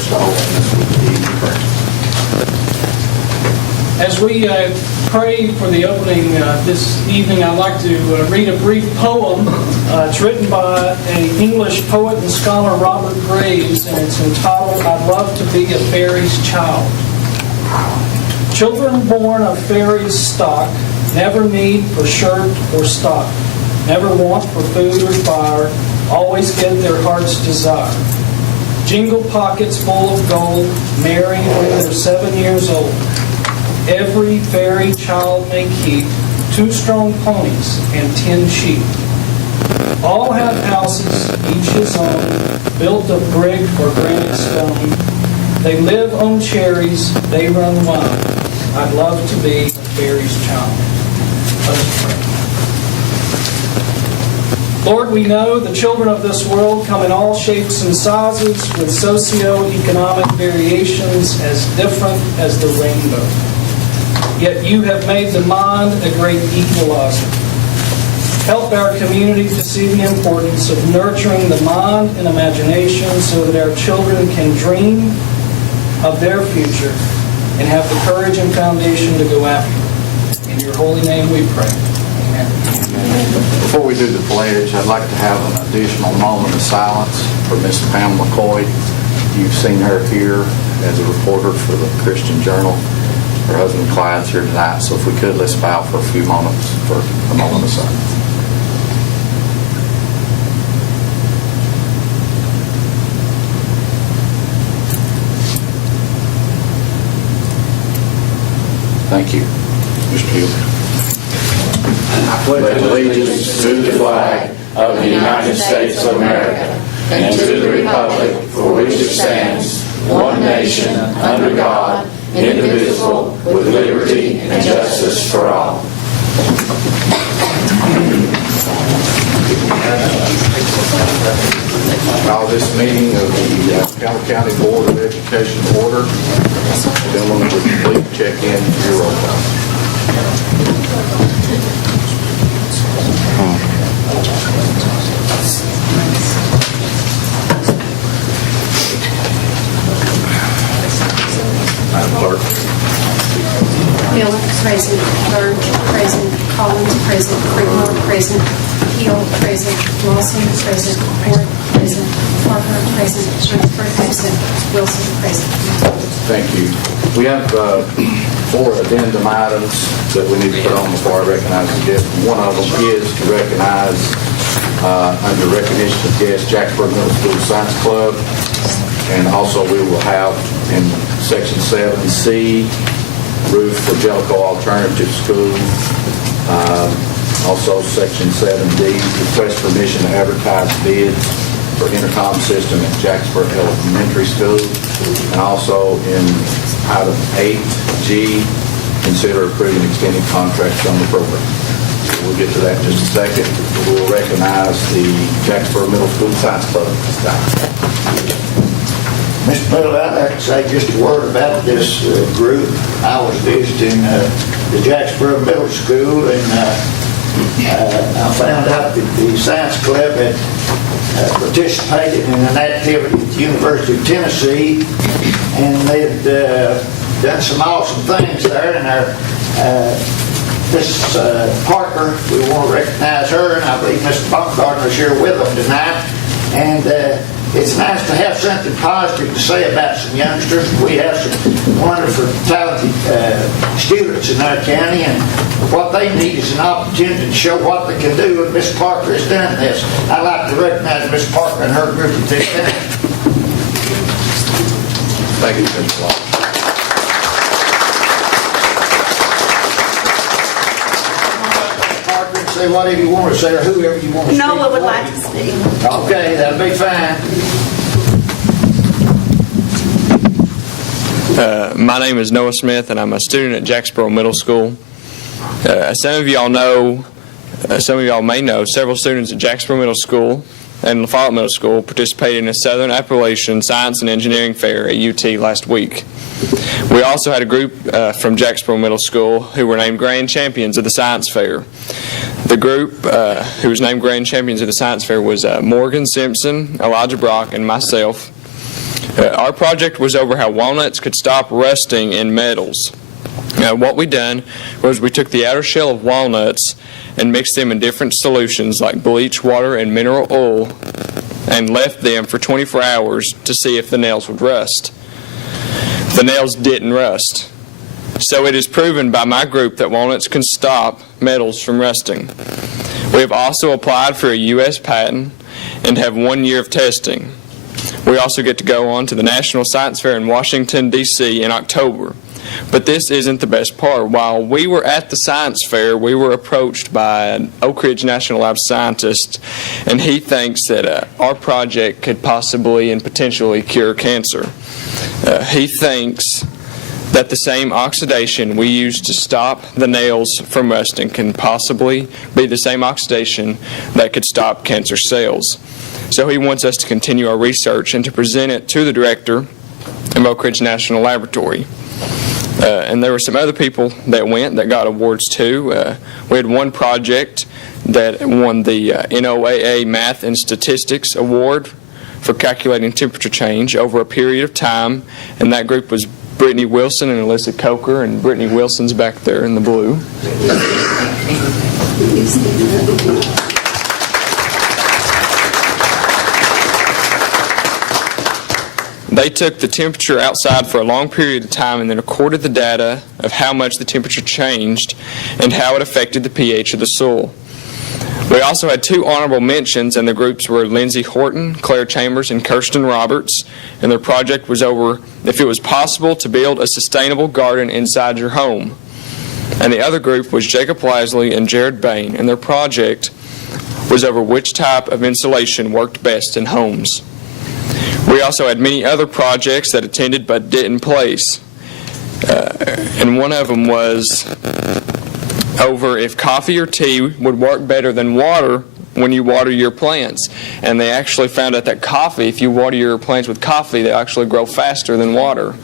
first to open us with the evening prayer. As we pray for the opening this evening, I'd like to read a brief poem. It's written by an English poet and scholar, Robert Graves, and it's entitled, "I'd Love to Be a Fairy's Child." Children born of fairies' stock never need for shirt or stock, never want for food or fire, always get their heart's desire. Jingle pockets full of gold, merry when they're 7 years old. Every fairy child may keep 2 strong ponies and 10 sheep. All have houses, each his own, built of brick or granite stone. They live on cherries, they run wild. I'd love to be a fairy's child. Let us pray. Lord, we know the children of this world come in all shapes and sizes with socio-economic variations as different as the rainbow. Yet you have made the mind a great equalizer. Help our community to see the importance of nurturing the mind and imagination so that our children can dream of their future and have the courage and foundation to go after it. In your holy name we pray. Amen. Before we do the pledge, I'd like to have an additional moment of silence for Miss Pam McCoy. You've seen her here as a reporter for the Christian Journal. Her husband Clyde's here tonight, so if we could, let's bow for a few moments for a moment of silence. Thank you. Mr. Hill. I pledge allegiance to the flag of the United States of America and to the republic for which it stands, one nation, under God, indivisible, with liberty and justice for all. Call this meeting of the Campbell County Board of Education order. Gentlemen, would you please check in your roll call? Madam Clerk. Miller, present. Burge, present. Collins, present. Creekmore, present. Hill, present. Lawson, present. Ford, present. Parker, present. Schmidt, absent. Wilson, present. Thank you. We have 4 addendum items that we need to put on before I recognize the guest. One of them is to recognize, under recognition of guests, Jacksboro Middle School Science Club. And also we will have in Section 7C, roof for Jellicoe Alternative School. Also Section 7D, request permission to advertise bids for intercom system at Jacksboro Elementary School. And also in item 8G, consider approving extended contracts on the program. So we'll get to that in just a second. We'll recognize the Jacksboro Middle School Science Club this time. Mr. Miller, I'd like to say just a word about this group. I was visiting the Jacksboro Middle School, and I found out that the Science Club had participated in an activity at the University of Tennessee, and they'd done some awesome things there. And Miss Parker, we want to recognize her, and I believe Mr. Baumgartner is here with them tonight. And it's nice to have something positive to say about some youngsters. We have some wonderful, talented students in our county, and what they need is an opportunity to show what they can do, and Miss Parker has done this. I'd like to recognize Miss Parker and her group at this time. Thank you, Mr. Law. Say whatever you want to say, or whoever you want to speak. Noah would like to speak. Okay, that'll be fine. My name is Noah Smith, and I'm a student at Jacksboro Middle School. Some of y'all may know, several students at Jacksboro Middle School and LaFollette Middle School participated in a Southern Appalachian Science and Engineering Fair at UT last week. We also had a group from Jacksboro Middle School who were named Grand Champions of the Science Fair. The group who was named Grand Champions of the Science Fair was Morgan Simpson, Elijah Brock, and myself. Our project was over how walnuts could stop rusting in metals. What we done was we took the outer shell of walnuts and mixed them in different solutions like bleach, water, and mineral oil, and left them for 24 hours to see if the nails would rust. The nails didn't rust. So it is proven by my group that walnuts can stop metals from rusting. We have also applied for a U.S. patent and have 1 year of testing. We also get to go on to the National Science Fair in Washington, D.C. in October. But this isn't the best part. While we were at the science fair, we were approached by an Oak Ridge National Lab scientist, and he thinks that our project could possibly and potentially cure cancer. He thinks that the same oxidation we use to stop the nails from rusting can possibly be the same oxidation that could stop cancer cells. So he wants us to continue our research and to present it to the director of Oak Ridge National Laboratory. And there were some other people that went that got awards too. We had one project that won the NOAA Math and Statistics Award for calculating temperature change over a period of time, and that group was Brittany Wilson and Alyssa Coker, and Brittany Wilson's back there in the blue. They took the temperature outside for a long period of time and then recorded the data of how much the temperature changed and how it affected the pH of the soil. We also had 2 honorable mentions, and the groups were Lindsay Horton, Claire Chambers, and Kirsten Roberts, and their project was over if it was possible to build a sustainable garden inside your home. And the other group was Jacob Lasley and Jared Bain, and their project was over which type of insulation worked best in homes. We also had many other projects that attended but didn't place. And one of them was over if coffee or tea would work better than water when you water your plants. And they actually found out that coffee, if you water your plants with coffee, they actually grow faster than water.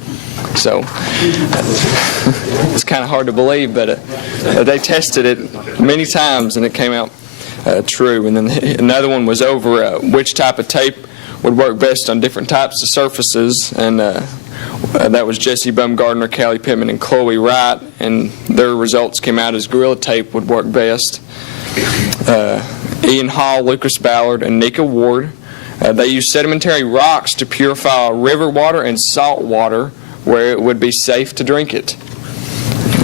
So it's kind of hard to believe, but they tested it many times and it came out true. And then another one was over which type of tape would work best on different types of surfaces, and that was Jesse Bumgardner, Callie Pittman, and Chloe Wright, and their results came out as Gorilla Tape would work best. Ian Hall, Lucas Ballard, and Nika Ward, they used sedimentary rocks to purify river water and salt water where it would be safe to drink it.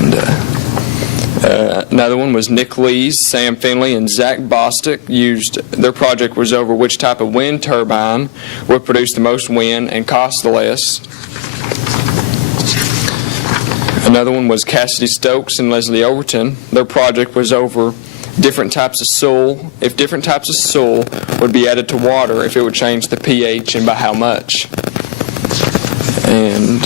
And, another one was Nick Lees, Sam Finley, and Zach Bostick. Their project was over which type of wind turbine would produce the most wind and cost the less. Another one was Cassidy Stokes and Leslie Overton. Their project was over different types of soil, if different types of soil would be added to water, if it would change the pH and by how much. And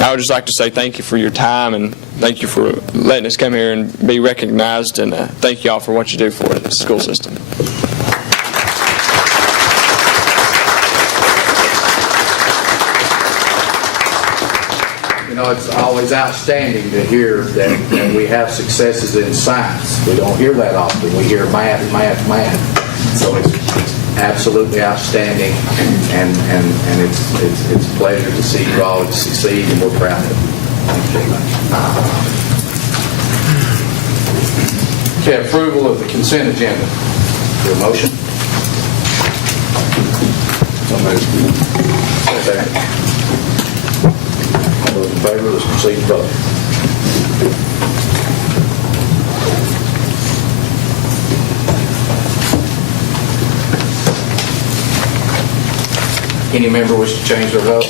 I would just like to say thank you for your time and thank you for letting us come here and be recognized, and thank you all for what you do for the school system. You know, it's always outstanding to hear that we have successes in science. We don't hear that often. We hear math. So it's absolutely outstanding, and it's a pleasure to see you all succeed, and we're proud of you. Thank you very much. Okay, approval of the consent agenda. Your motion? So moved. Second. All those in favor, let's proceed to vote. Any member wish to change their vote?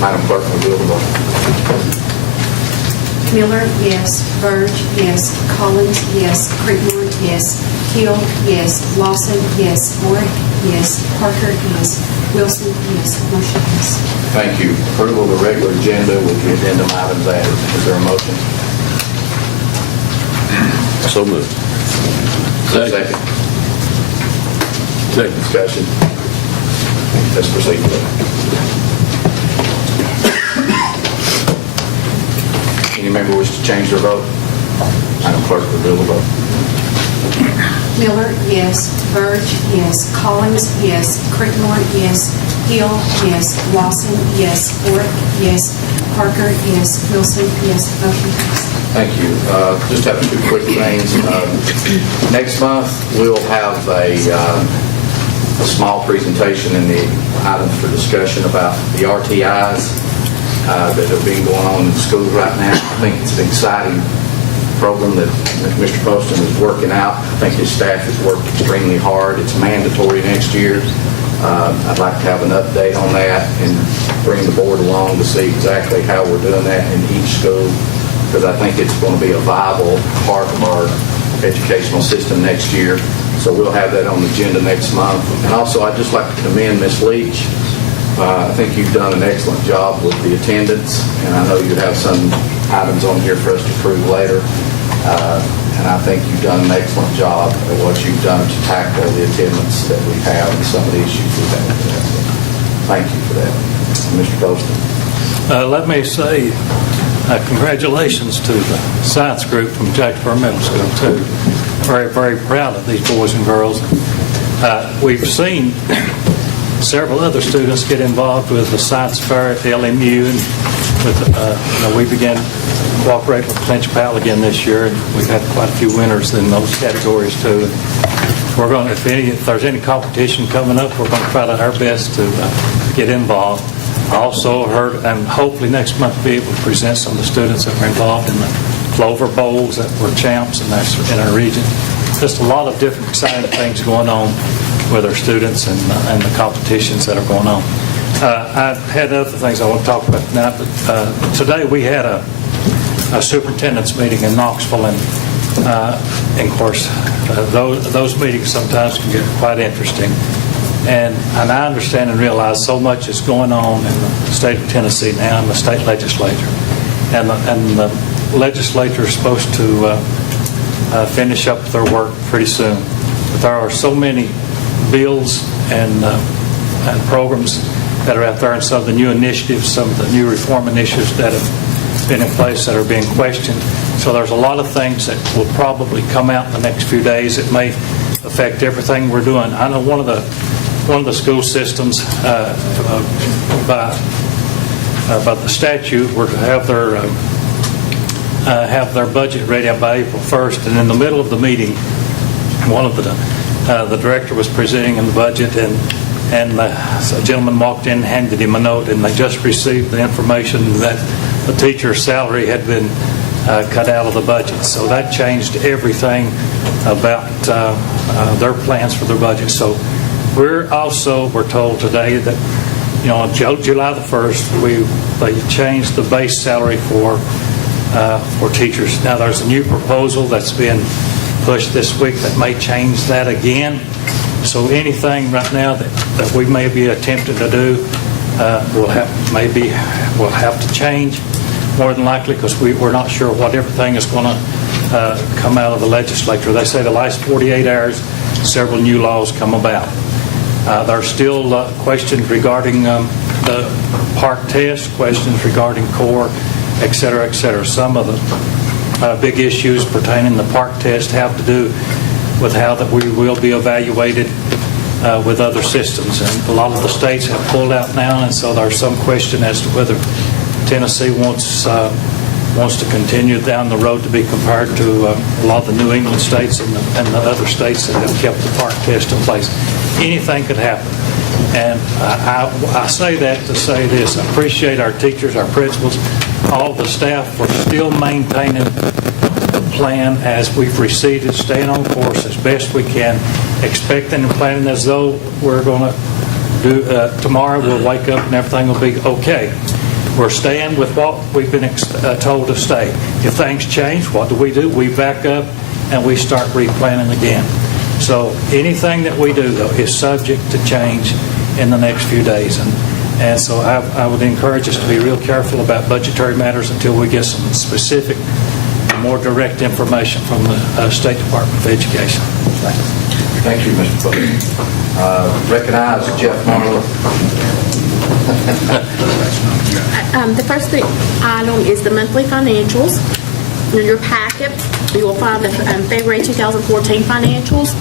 Madam Clerk, will do the vote. Miller, yes. Burge, yes. Collins, yes. Creekmore, yes. Hill, yes. Lawson, yes. Warwick, yes. Parker, yes. Wilson, yes. Motion yes. Thank you. Approval of the regular agenda with the addendum items added. Is there a motion? So moved. Second. Discussion. Let's proceed with it. Any member wish to change their vote? Madam Clerk, will do the vote. Miller, yes. Burge, yes. Collins, yes. Creekmore, yes. Hill, yes. Lawson, yes. Ford, yes. Parker, yes. Wilson, yes. Motion passed. Thank you. Just have two quick things. Next month, we'll have a small presentation in the items for discussion about the RTIs that have been going on in schools right now. I think it's an exciting program that Mr. Poston is working out. I think his staff has worked extremely hard. It's mandatory next year. I'd like to have an update on that and bring the board along to see exactly how we're doing that in each school, because I think it's going to be a viable part of our educational system next year. So we'll have that on the agenda next month. And also, I'd just like to commend Ms. Leach. I think you've done an excellent job with the attendance, and I know you have some items on here for us to approve later. And I think you've done an excellent job at what you've done to tackle the attendance that we have and some of the issues we've had with that. So thank you for that. Mr. Poston. Let me say congratulations to the science group from Jacksboro Middle School, too. Very, very proud of these boys and girls. We've seen several other students get involved with the science fair at the LMU, and with, we began cooperating with Clinch Powell again this year, and we've had quite a few winners in those categories, too. We're going to, if there's any competition coming up, we're going to try our best to get involved. I also heard, and hopefully next month be able to present some of the students that were involved in the Clover Bowls that were champs in our region. Just a lot of different exciting things going on with our students and the competitions that are going on. I've had other things I want to talk about now, but today we had a superintendent's meeting in Knoxville, and of course those meetings sometimes can get quite interesting. And I understand and realize so much is going on in the state of Tennessee now in the state legislature. And the legislature is supposed to finish up their work pretty soon. But there are so many bills and programs that are out there, and some of the new initiatives, some of the new reform initiatives that have been in place that are being questioned. So there's a lot of things that will probably come out in the next few days. It may affect everything we're doing. I know one of the school systems by the statute were to have their budget ready by April 1st, and in the middle of the meeting, one of the director was presenting in the budget, and a gentleman walked in and handed him a note, and they just received the information that the teacher's salary had been cut out of the budget. So that changed everything about their plans for their budget. So we're told today that, on July the 1st, they changed the base salary for teachers. Now there's a new proposal that's been pushed this week that may change that again. So anything right now that we may be attempting to do will have to change, more than likely, because we're not sure what everything is going to come out of the legislature. They say the last 48 hours, several new laws come about. There are still questions regarding the PARCC test, questions regarding core, et cetera, et cetera. Some of the big issues pertaining to the PARCC test have to do with how that we will be evaluated with other systems. And a lot of the states have pulled out now, and so there's some question as to whether Tennessee wants to continue down the road to be compared to a lot of the New England states and the other states that have kept the PARCC test in place. Anything could happen. And I say that to say this. I appreciate our teachers, our principals, all the staff for still maintaining the plan as we've receded, staying on course as best we can, expecting and planning as though we're going to do tomorrow we'll wake up and everything will be okay. We're staying with what we've been told to stay. If things change, what do? We back up and we start replanning again. So anything that we do, though, is subject to change in the next few days. And so I would encourage us to be real careful about budgetary matters until we get some specific, more direct information from the State Department of Education. Thank you, Mr. Booker. Recognize Jeff Marlowe. The first item is the monthly financials. In your packet, you will find the February 2014 financials.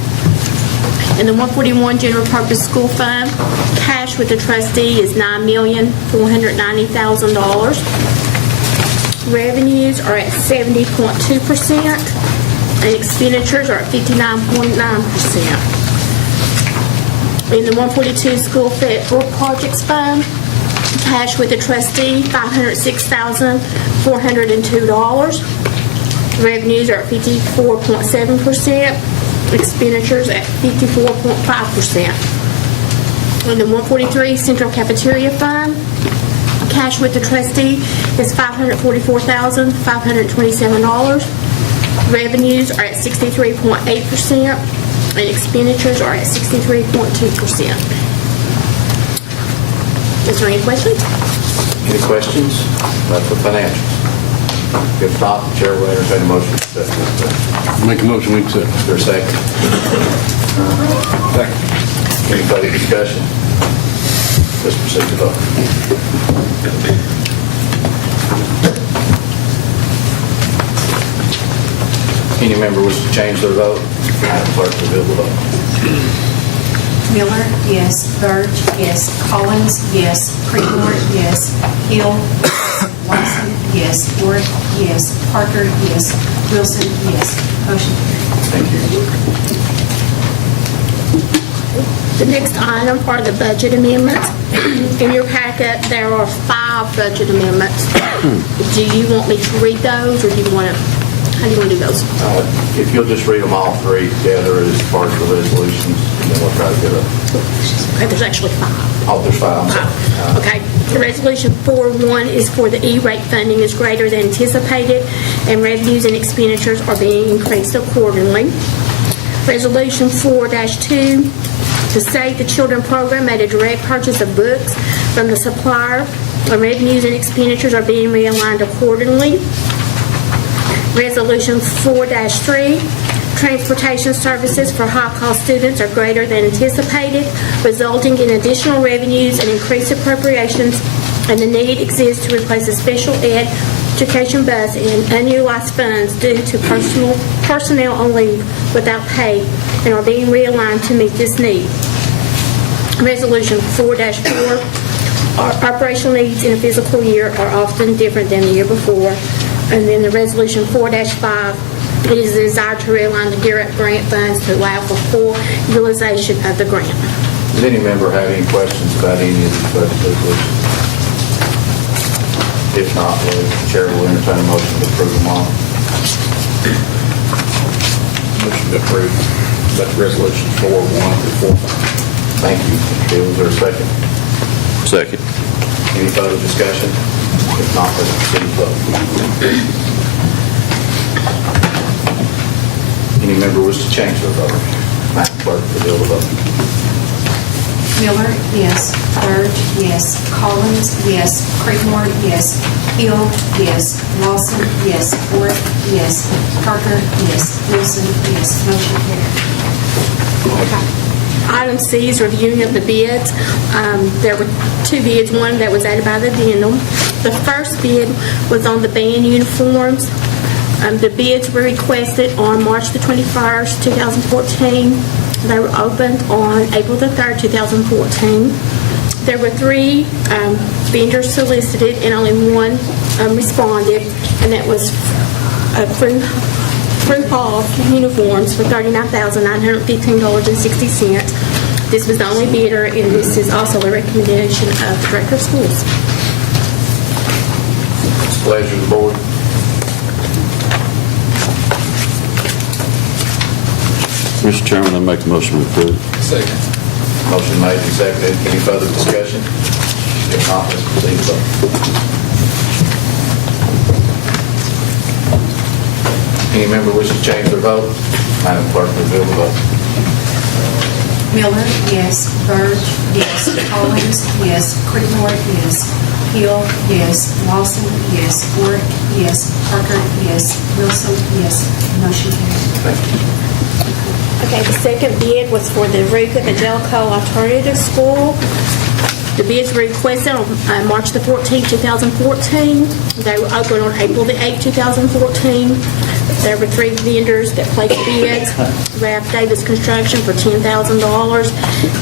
In the 141 General Purpose School Fund, cash with the trustee is $9,490,000. Revenues are at 70.2%, and expenditures are at 59.9%. In the 142 School Federal Projects Fund, cash with the trustee, $506,402. Revenues are at 54.7%. Expenditures at 54.5%. In the 143 Central Cafeteria Fund, cash with the trustee is $544,527. Revenues are at 63.8%, and expenditures are at 63.2%. Is there any questions? Any questions about the financials? If not, the chair will entertain a motion to accept this. Make a motion, we accept. Is there a second? Second. Any further discussion? Let's proceed to vote. Any member wish to change their vote? Madam Clerk, reveal the vote. Miller, yes. Burge, yes. Collins, yes. Creedmoor, yes. Hill, yes. Lawson, yes. Ford, yes. Parker, yes. Wilson, yes. Motion carried. Thank you. The next item are the budget amendments. In your packet, there are 5 budget amendments. Do you want me to read those, or do you want to, how do you want to do those? If you'll just read them all three together as part of the resolutions, and then we'll try to get a... Okay, there's actually 5. Oh, there's 5, I'm sorry. Okay. The Resolution 4-1 is for the E-rate funding is greater than anticipated, and revenues and expenditures are being increased accordingly. Resolution 4-2, to Save the Children program made a direct purchase of books from the supplier, and revenues and expenditures are being realigned accordingly. Resolution 4-3, transportation services for high-cost students are greater than anticipated, resulting in additional revenues and increased appropriations, and the need exists to replace a special ed education bus in unutilized funds due to personnel on leave without pay and are being realigned to meet this need. Resolution 4-4, our operational needs in a fiscal year are often different than the year before. And then the Resolution 4-5, it is the desire to realign the GEAR Up grant funds to allow for full utilization of the grant. Does any member have any questions about any of these budget resolutions? If not, the chair will entertain a motion to approve them all. Motion to approve. That's resolution 4-1 through 4. Thank you. Bill, is there a second? Second. Any further discussion? If not, let's proceed to vote. Any member wish to change their vote? Madam Clerk, reveal the vote. Miller, yes. Burge, yes. Collins, yes. Creedmoor, yes. Hill, yes. Lawson, yes. Ford, yes. Parker, yes. Wilson, yes. Motion carried. Item C is reviewing of the bids. There were 2 bids, one that was added by the addendum. The first bid was on the band uniforms. The bids were requested on March the 21st, 2014. They were opened on April the 3rd, 2014. There were 3 vendors solicited and only 1 responded, and that was Fruit Hall uniforms for $39,915.60. This was the only bidder, and this is also a recommendation of the Director of Schools. It's the pleasure of the board. Mr. Chairman, I make a motion to approve. Second. Motion made and seconded. Any further discussion? If not, let's proceed to vote. Any member wish to change their vote? Madam Clerk, reveal the vote. Miller, yes. Burge, yes. Collins, yes. Creedmoor, yes. Hill, yes. Lawson, yes. Ford, yes. Parker, yes. Wilson, yes. Motion carried. Thank you. Okay, the second bid was for the roof at the Jellicoe Alternative School. The bids were requested on March the 14th, 2014. They were opened on April the 8th, 2014. There were 3 vendors that placed bids. Ralph Davis Construction for $10,000,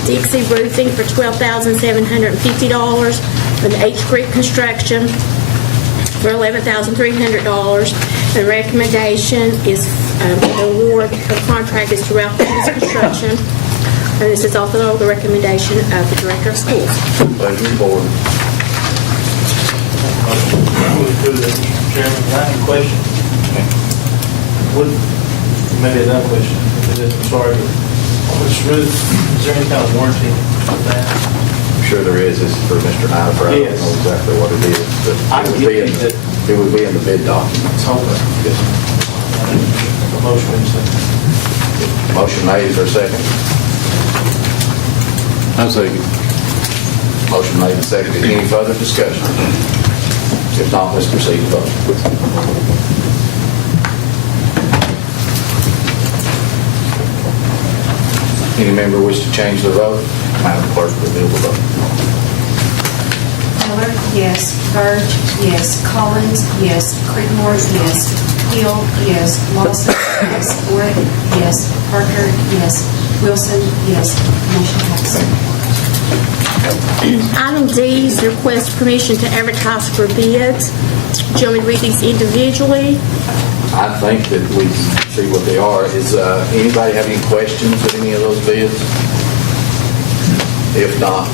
Dixie Roofing for $12,750, and H Creek Construction for $11,300. The recommendation is the award of contract is to Ralph Davis Construction. And this is also the recommendation of the Director of Schools. Pleasure of the board. Mr. Chairman, can I have a question? Maybe a dumb question. I'm sorry, but on this roof, is there any kind of warranty with that? I'm sure there is. This is for Mr. Nifer. I don't Yes. know exactly what it is, but I it can would be give in you the, it would be in the bid documents. Okay. Yes. Motion, second. Motion made, is there a second? I second. Motion made and seconded. Any further discussion? If not, let's proceed to vote. Any member wish to change the vote? Madam Clerk, reveal the vote. Miller, yes. Byrd, yes. Collins, yes. Creedmoor, yes. Hill, yes. Lawson, yes. Warwick, yes. Parker, yes. Wilson, yes. Motion passes. Item D is the request permission to advertise for bids. Do you want me to read these individually? I think that we see what they are. Is anybody have any questions with any of those bids? If not,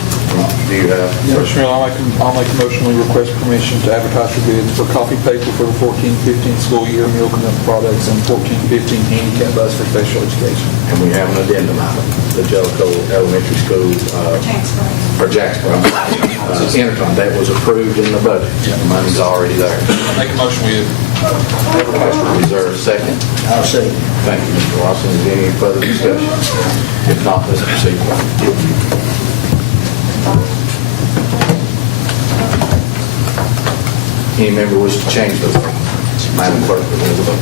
do you have? Mr. Chairman, I'll make a motion we request permission to advertise for bids for coffee paper for the 14-15 school year, milk and milk products, and 14-15 handicap bus for special education. And we have an addendum item, the Jellicoe Elementary School, or Jacksboro, Intercom, that was approved in the budget. The money's already there. Make a motion we Reserve second. I'll say. Thank you, Mr. Watson. Is there any further discussion? If not, let's proceed. Any member wish to change the vote? Madam Clerk, reveal the vote.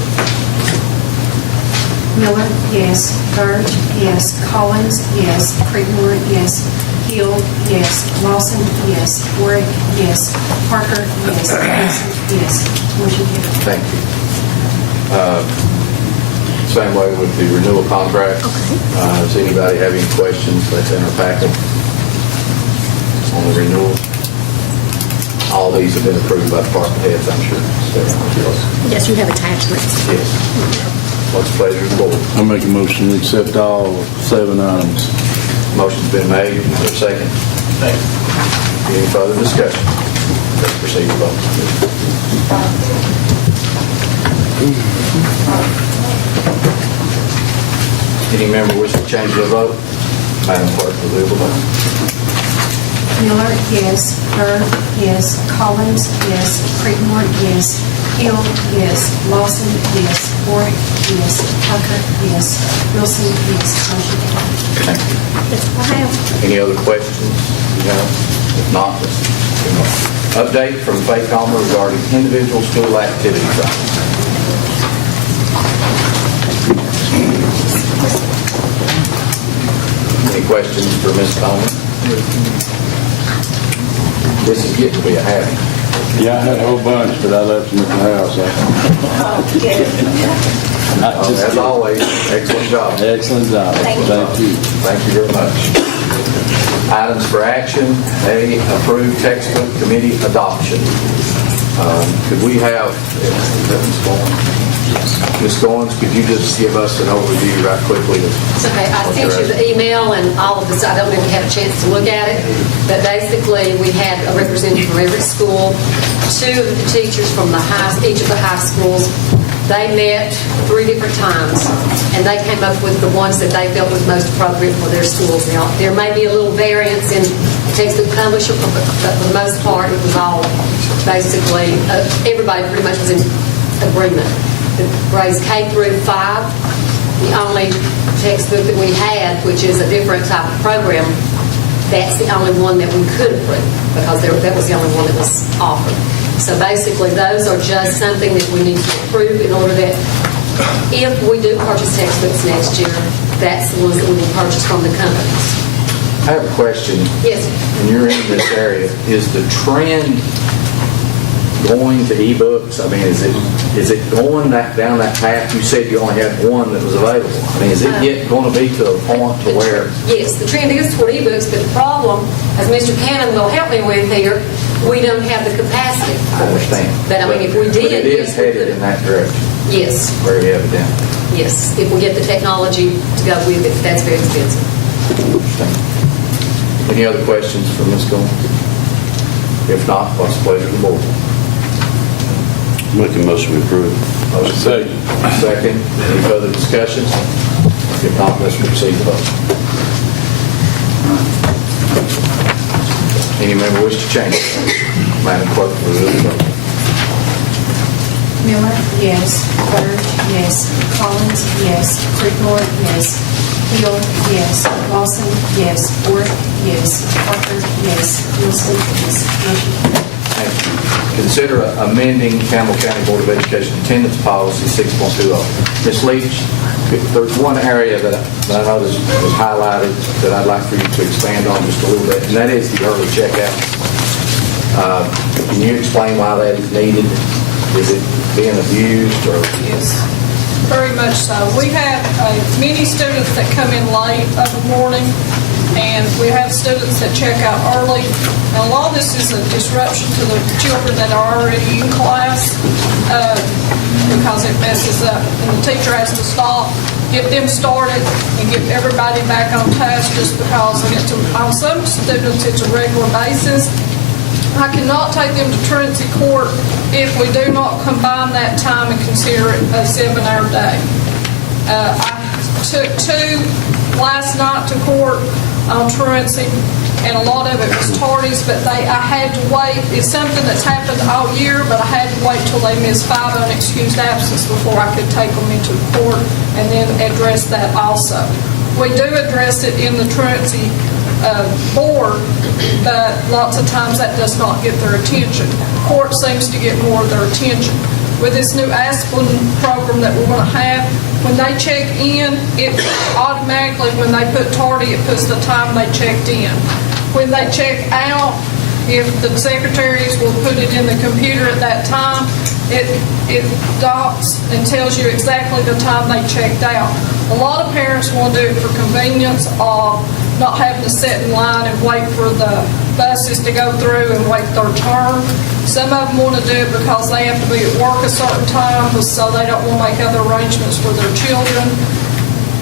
Miller, yes. Byrd, yes. Collins, yes. Creedmoor, yes. Hill, yes. Lawson, yes. Warwick, yes. Parker, yes. Wilson, yes. Motion carries. Thank you. Same way with the renewal contract. Does anybody have any questions? That's in our packet on the renewal. All these have been approved by department heads, I'm sure. Yes, you have attachments. Yes. What's the pleasure of the board? I make a motion to accept all 7 items. Motion's been made. Is there a second? Any further discussion? Let's proceed to vote. Any member wish to change their vote? Madam Clerk, reveal the vote. Miller, yes. Byrd, yes. Collins, yes. Creedmoor, yes. Hill, yes. Lawson, yes. Warwick, yes. Parker, yes. Wilson, yes. Motion carries. Thank you. That's all I have. Any other questions? No? If not, let's move on. Update from Faye Calmer regarding individual school activity plans. Any questions for Ms. Calmer? This is getting to be a habit. Yeah, I had a whole bunch, but I left them at the house. As always, excellent job. Excellent job. Thank you. Thank you very much. Items for action. A, approved textbook committee adoption. Could we have, Ms. Goins, could you just give us an overview right quickly? It's okay. I sent you the email and all of this. I don't know if you had a chance to look at it, but basically we had a representative from every school, 2 of the teachers from each of the high schools. They met 3 different times, and they came up with the ones that they felt was most appropriate for their schools. Now, there may be a little variance in textbook publisher, but for the most part, it was all basically, everybody pretty much was in agreement. Grades K through 5, the only textbook that we had, which is a different type of program, that's the only one that we could approve because that was the only one that was offered. So basically, those are just something that we need to approve in order that if we do purchase textbooks next year, that's the ones that we will purchase from the companies. I have a question. Yes. When you're in this area, is the trend going to e-books? I mean, is it going down that path? You said you only had one that was available. I mean, is it yet going to be to a point to where? Yes, the trend is toward ebooks, but the problem, as Mr. Cannon will help me with here, we don't have the capacity. I understand. But I mean, if we did, But it is yes, we headed could. in that direction, Yes, very evident. yes. If we get the technology to go with it, that's very expensive. Any other questions for Ms. Goins? If not, what's the pleasure of the board? Make a motion to approve. Motion second. Any further discussions? If not, let's proceed to vote. Any member wish to change? Madam Clerk, please read the vote. Miller, yes. Byrd, yes. Collins, yes. Creekmore, yes. Hill, yes. Lawson, yes. Ford, yes. Parker, yes. Wilson, yes. Motion carried. Consider amending Campbell County Board of Education attendance policy 6.20. Ms. Leach, there's one area that I noticed was highlighted that I'd like for you to expand on just a little bit, and that is the early checkout. Can you explain why that is needed? Is it being abused or? Yes, very much so. We have many students that come in late of the morning, and we have students that check out early. And a lot of this is a disruption to the children that are already in class because it messes up. And the teacher has to stop, get them started, and get everybody back on task just because on some students it's a regular basis. I cannot take them to truancy court if we do not combine that time and consider it a 7-hour day. I took 2 last night to court on truancy, and a lot of it was tardies, but I had to wait. It's something that's happened all year, but I had to wait till they missed 5 unexcused absences before I could take them into court and then address that also. We do address it in the truancy board, but lots of times that does not get their attention. Court seems to get more of their attention. With this new Aspen program that we're going to have, when they check in, it automatically, when they put tardy, it puts the time they checked in. When they check out, if the secretaries will put it in the computer at that time, it docs and tells you exactly the time they checked out. A lot of parents want to do it for convenience of not having to sit in line and wait for the buses to go through and wait their turn. Some of them want to do it because they have to be at work a certain time, so they don't want to make other arrangements for their children.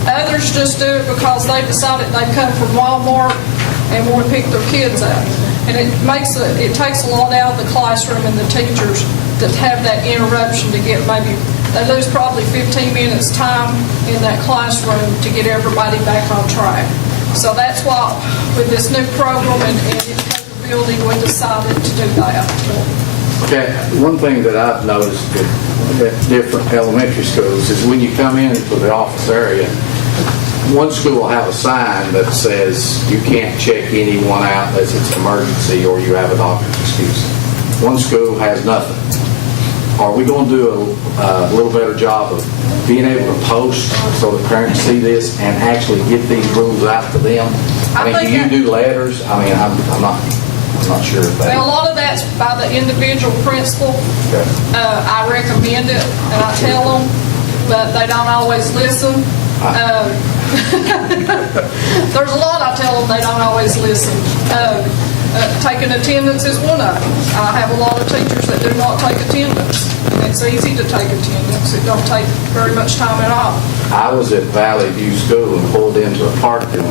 Others just do it because they decided they come from Walmart and want to pick their kids up. And it takes a lot out of the classroom and the teachers that have that interruption to get they lose probably 15 minutes time in that classroom to get everybody back on track. So that's why with this new program and its capability, we decided to do that. Okay, one thing that I've noticed at different elementary schools is when you come into the office area, one school will have a sign that says you can't check anyone out unless it's an emergency or you have a doctor's excuse. One school has nothing. Are we going to do a little better job of being able to post so that parents see this and actually get these rules out to them? I mean, do you do letters? I mean, I'm not sure if that. Well, a lot of that's by the individual principal. Okay. I recommend it and I tell them, but they don't always listen. There's a lot I tell them, they don't always listen. Taking attendance is one of them. I have a lot of teachers that do not take attendance. It's easy to take attendance. It don't take very much time at all. I was at Valley View School and pulled into a parking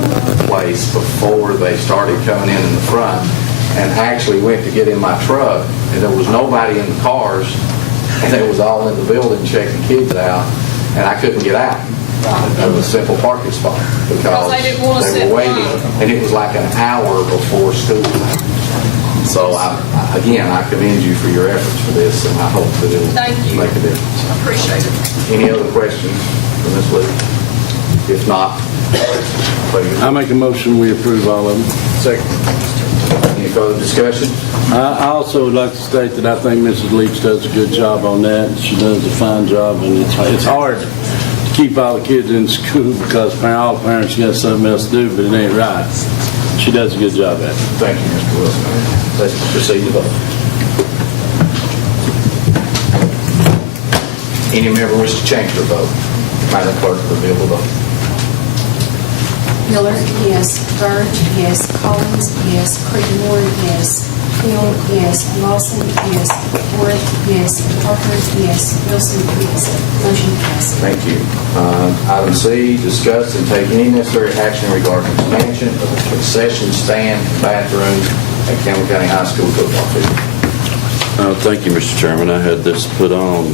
place before they started coming in the front, and actually went to get in my truck, and there was nobody in the cars, and they was all in the building checking kids out, and I couldn't get out of a simple parking spot because they didn't want to they sit were waiting, line. and it was like an hour before school time. So again, I commend you for your efforts for this, and I hope that it will Thank you. make a difference. I appreciate it. Any other questions for Ms. Lee? If not, please. I make a motion, we approve all of them. Second. Any further discussion? I also would like to state that I think Mrs. Leach does a good job on that. She does a fine job, and it's hard to keep all the kids in school because all the parents got something else to do, but it ain't right. She does a good job at it. Thank you, Mr. Wilson. Let's proceed to vote. Any member wish to change their vote? Madam Clerk, reveal the vote. Miller, yes. Byrd, yes. Collins, yes. Creedmoor, yes. Hill, yes. Lawson, yes. Ford, yes. Parker, yes. Wilson, yes. Motion passes. Thank you. Item C, discuss and take any necessary action regarding expansion of the concession stand and bathrooms at Campbell County High School football field. Thank you, Mr. Chairman. I had this put on.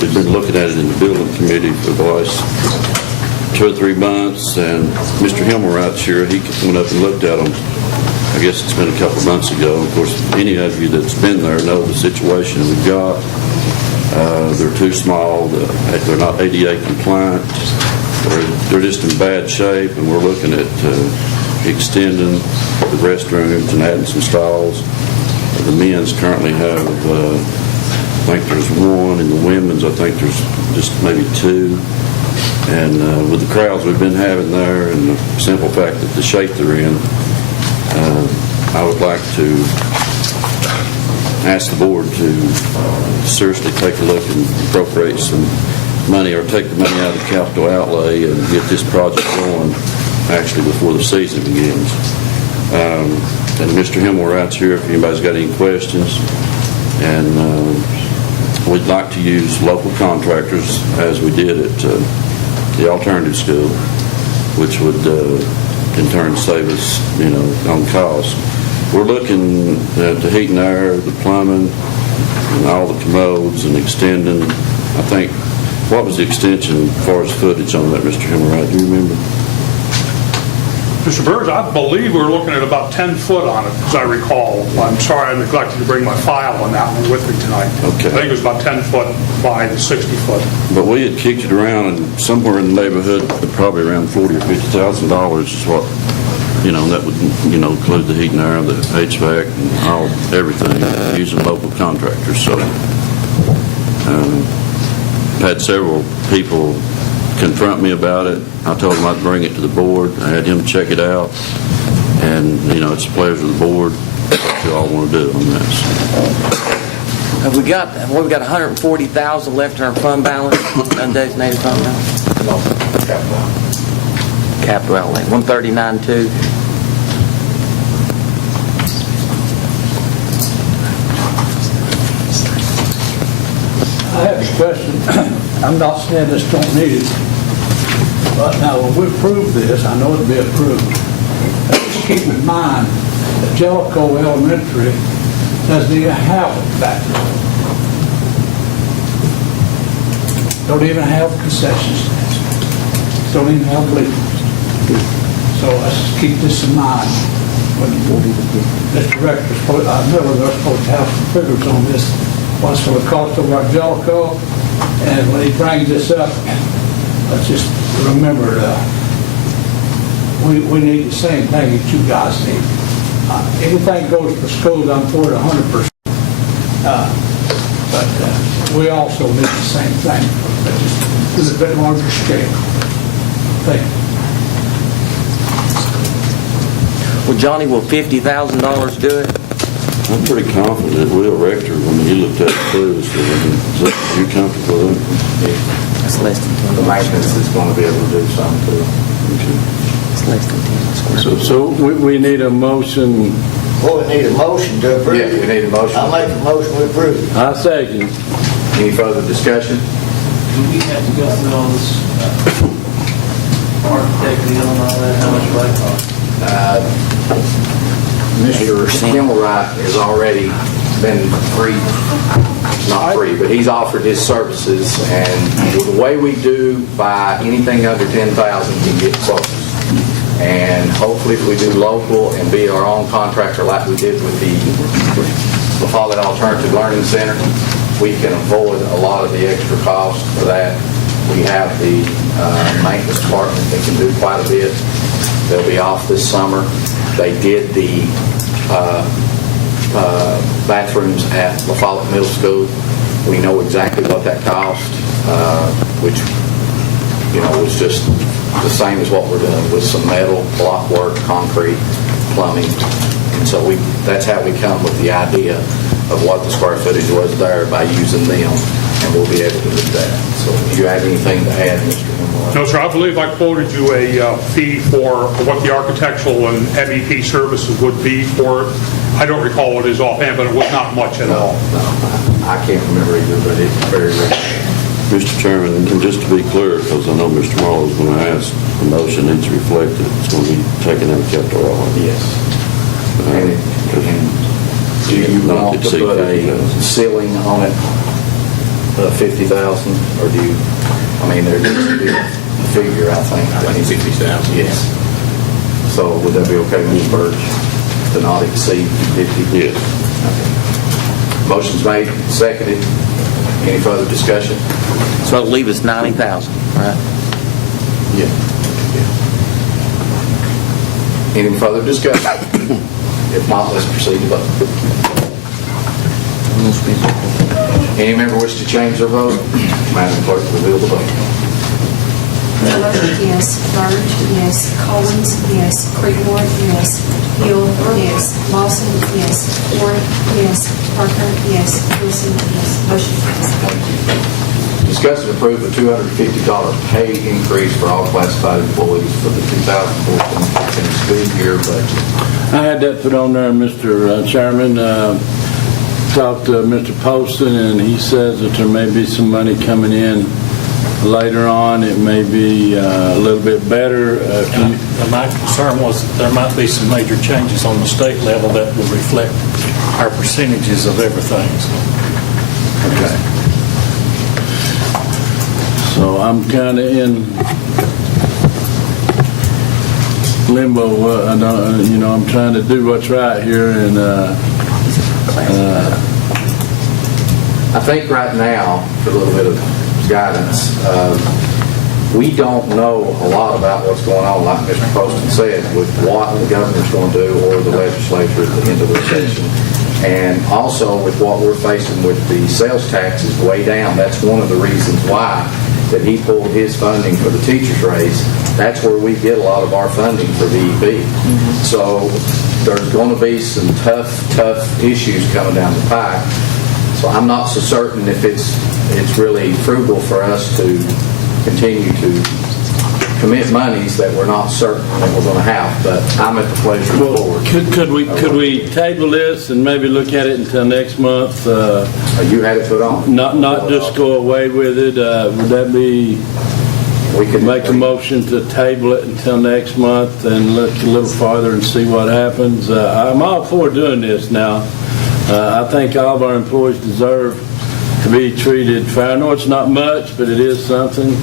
We've been looking at it in the building committee for the last 2 or 3 months, and Mr. Himmelwright's here. He went up and looked at them. I guess it's been a couple months ago. Of course, any of you that's been there know the situation we've got. They're too small. They're not ADA compliant. They're just in bad shape, and we're looking at extending the restrooms and adding some stalls. The men's currently have, I think there's 1, and the women's, I think there's just maybe 2. And with the crowds we've been having there, and the simple fact that the shape they're in, I would like to ask the board to seriously take a look and appropriate some money, or take the money out of the capital outlay and get this project going actually before the season begins. And Mr. Himmelwright's here if anybody's got any questions. And we'd like to use local contractors as we did at the alternative school, which would in turn save us, on cost. We're looking at the heat and air, the plumbing, and all the commodes, and extending. I think, what was the extension as far as footage on that, Mr. Himmelwright? Do you remember? Mr. Burns, I believe we were looking at about 10 foot on it, as I recall. I'm sorry I neglected to bring my file on that one with me tonight. Okay. I think it was about 10 foot by the 60 foot. But we had kicked it around, and somewhere in the neighborhood, probably around $40,000 or $50,000 is what, that would, include the heat and air, the HVAC, and everything, using local contractors. So, had several people confront me about it. I told him I'd bring it to the board. I had him check it out, and it's a pleasure of the board what you all want to do on this. Have we got $140,000 left in our fund balance, undesignated fund balance? Capital outlay, 139.2. I have a question. I'm not saying this don't need it, but now when we approve this, I know it'll be approved. Just keep in mind that Jellicoe Elementary doesn't even have a bathroom. Don't even have concession stands. Don't even have bleachers. So let's just keep this in mind. When the director's supposed, I know they're supposed to have some figures on this. What's for the cost of our Jellicoe, and when he brings this up, let's just remember we need the same thing that you guys need. Anything goes for schools, I'm for it 100%. But we also need the same thing, but just a bit larger scale. Thank you. Well, Johnny, will $50,000 do it? I'm pretty confident it will, Rector. He looked at it too. So you comfortable with it? It's less than 10. The maintenance is going to be able to do something too. It's less than 10 square. So we need a motion. Well, we need a motion to approve. Yeah, we need a motion. I'll make a motion to approve. I second. Any further discussion? Do we have to go through all this architect deal and all that? How much will that cost? Mr. Himmelwright has already been not free, but he's offered his services, and the way we do by anything under 10,000 can get close. And hopefully if we do local and be our own contractor like we did with the Follett Alternative Learning Center, we can avoid a lot of the extra costs for that. We have the maintenance department that can do quite a bit. They'll be off this summer. They did the bathrooms at La Follette Middle School. We know exactly what that cost, which was just the same as what we're doing with some metal, block work, concrete. plumbing. And so that's how we come with the idea of what the square footage was there by using them, and we'll be able to do that. So do you have anything to add, Mr. Moore? No, sir, I believe I quoted you a fee for what the architectural and MEP services would be for it. I don't recall what it is offhand, but it was not much at all. No, I can't remember either, but it's very rich. Mr. Chairman, and just to be clear, because I know Mr. Morrow is going to ask, the motion needs to reflect that it's going to be taken out of capital outlay. Yes. And do you Not want to to exceed put a 50,000. ceiling on it, 50,000, or do you, I mean, there needs to be a figure, I think. I think 50,000. Yes. So would that be okay, Ms. Burge, to not exceed 50? Yes. Okay. Motion's made, seconded. Any further discussion? So it'll leave us 90,000, right? Yeah. Any further discussion? If not, let's proceed to vote. Any member wish to change their vote? Madam Clerk, reveal the vote. Miller, yes. Burge, yes. Collins, yes. Creedmoor, yes. Hill, yes. Lawson, yes. Ford, yes. Parker, yes. Wilson, yes. Motion passed. Discuss and approve a $250 pay increase for all classified employees for the 2014 school year budget. I had that put on there, Mr. Chairman. Talked to Mr. Poston, and he says that there may be some money coming in later on. It may be a little bit better. My concern was that there might be some major changes on the state level that will reflect our percentages of everything. Okay. So I'm kind of in limbo. I'm trying to do what's right here, and I think right now, for a little bit of guidance, we don't know a lot about what's going on, like Mr. Poston said, with what the governor's going to do or the legislature at the end of the session. And also with what we're facing with the sales taxes way down. That's one of the reasons why that he pulled his funding for the teacher's raise. That's where we get a lot of our funding for VEP. So there's going to be some tough issues coming down the pipe. So I'm not so certain if it's really frugal for us to continue to commit monies that we're not certain that we're going to have. But I'm at the pleasure of the board. Could we table this and maybe look at it until next month? You had it put on. Not just go away with it. Would that be? We could make a motion to table it until next month and look a little farther and see what happens. I'm all for doing this now. I think all of our employees deserve to be treated fair. I know it's not much, but it is something.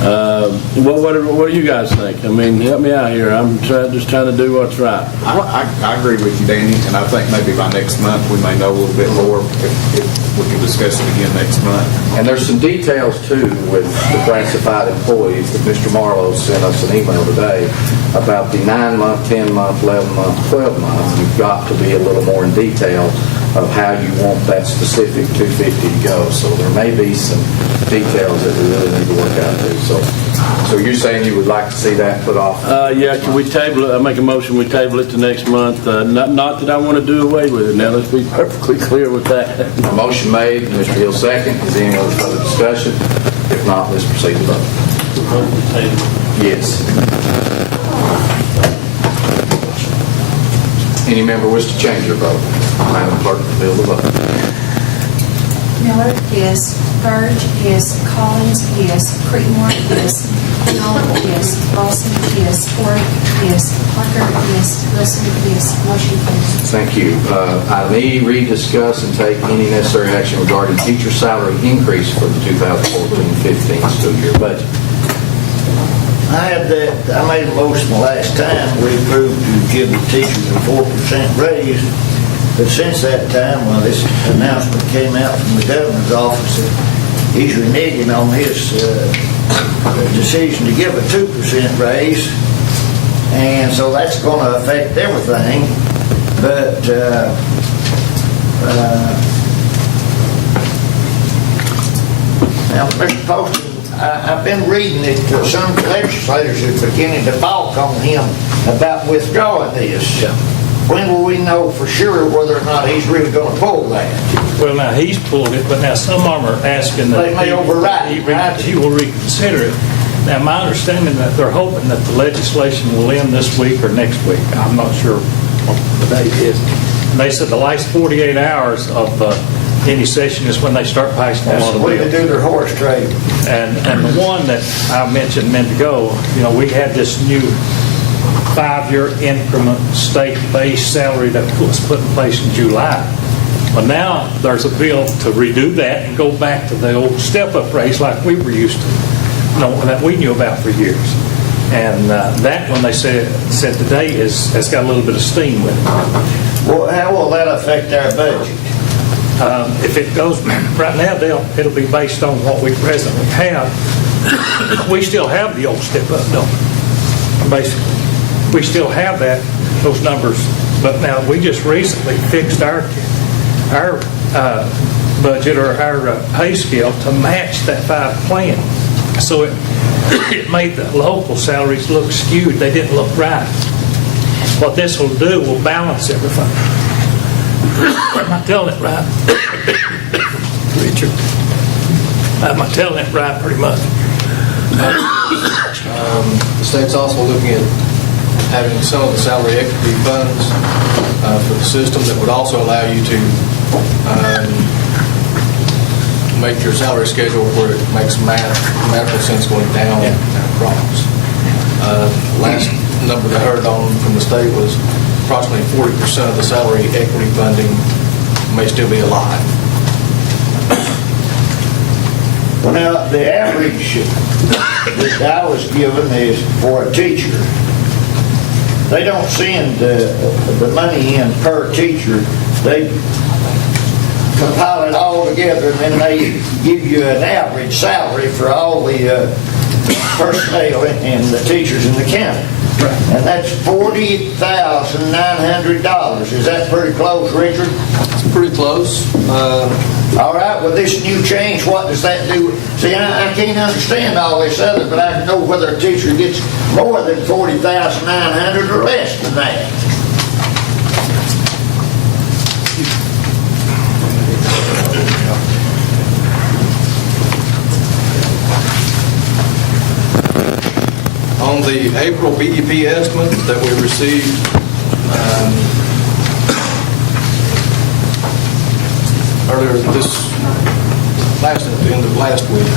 What do you guys think? I mean, help me out here. I'm just trying to do what's right. I agree with you, Danny, and I think maybe by next month we may know a little bit more if we can discuss it again next month. And there's some details, too, with the classified employees that Mr. Marlowe sent us an email today about the 9-month, 10-month, 11-month, 12-month. You've got to be a little more in detail of how you want that specific 250 to go. So there may be some details that we really need to work out, too. So you're saying you would like to see that put off? Yeah, can we table it? I make a motion we table it to next month. Not that I want to do away with it. Now, let's be perfectly clear with that. A motion made, Mr. Hill second. Is there any other further discussion? If not, let's proceed to vote. Yes. Any member wish to change their vote? Madam Clerk, reveal the vote. Miller, yes. Burge, yes. Collins, yes. Creedmoor, yes. Hill, yes. Lawson, yes. Ford, yes. Parker, yes. Wilson, yes. Motion passes. Thank you. Item E, rediscuss and take any necessary action regarding teacher salary increase for the 2014-15 school year budget. I made a motion the last time. We approved to give the teachers a 4% raise. But since that time, this announcement came out from the governor's office that he's reneging on his decision to give a 2% raise. And so that's going to affect everything. But now, Mr. Poston, I've been reading that some legislators are beginning to balk on him about withdrawing this. When will we know for sure whether or not he's really going to pull that? Well, now, he's pulled it, but now some of them are asking that They may override it, right? he will reconsider it. Now, my understanding that they're hoping that the legislation will end this week or next week. I'm not sure what the date is. And they said the last 48 hours of any session is when they start passing a lot of That's the way to bills. do their horse trade. And the one that I mentioned a minute ago, we had this new 5-year increment state-based salary that was put in place in July. Well, now there's a bill to redo that and go back to the old step-up raise like we were used to, that we knew about for years. And that one, they said today has got a little bit of steam with it. Well, how will that affect our budget? If it goes right now, it'll be based on what we presently have. We still have the old step-up, don't we? Basically. We still have those numbers, but now we just recently fixed our budget or our pay scale to match that 5 plan. So it made the local salaries look skewed. They didn't look right. What this will do will balance everything. Am I telling it right? Richard? Am I telling it right pretty much? The state's also looking at having some of the salary equity funds for the system that would also allow you to make your salary schedule where it makes mathematical sense going down and across. Last number I heard from the state was approximately 40% of the salary equity funding may still be alive. Well, now, the average that I was given is for a teacher. They don't send the money in per teacher. They compile it all together, and then they give you an average salary for all the personnel and the teachers in the county. And that's $40,900. Is that pretty close, Richard? It's pretty close. All right, with this new change, what does that do? See, I can't understand all this other, but I can know whether a teacher gets more than $40,900 or less than that. On the April BEP estimate that we received, earlier at the end of last week,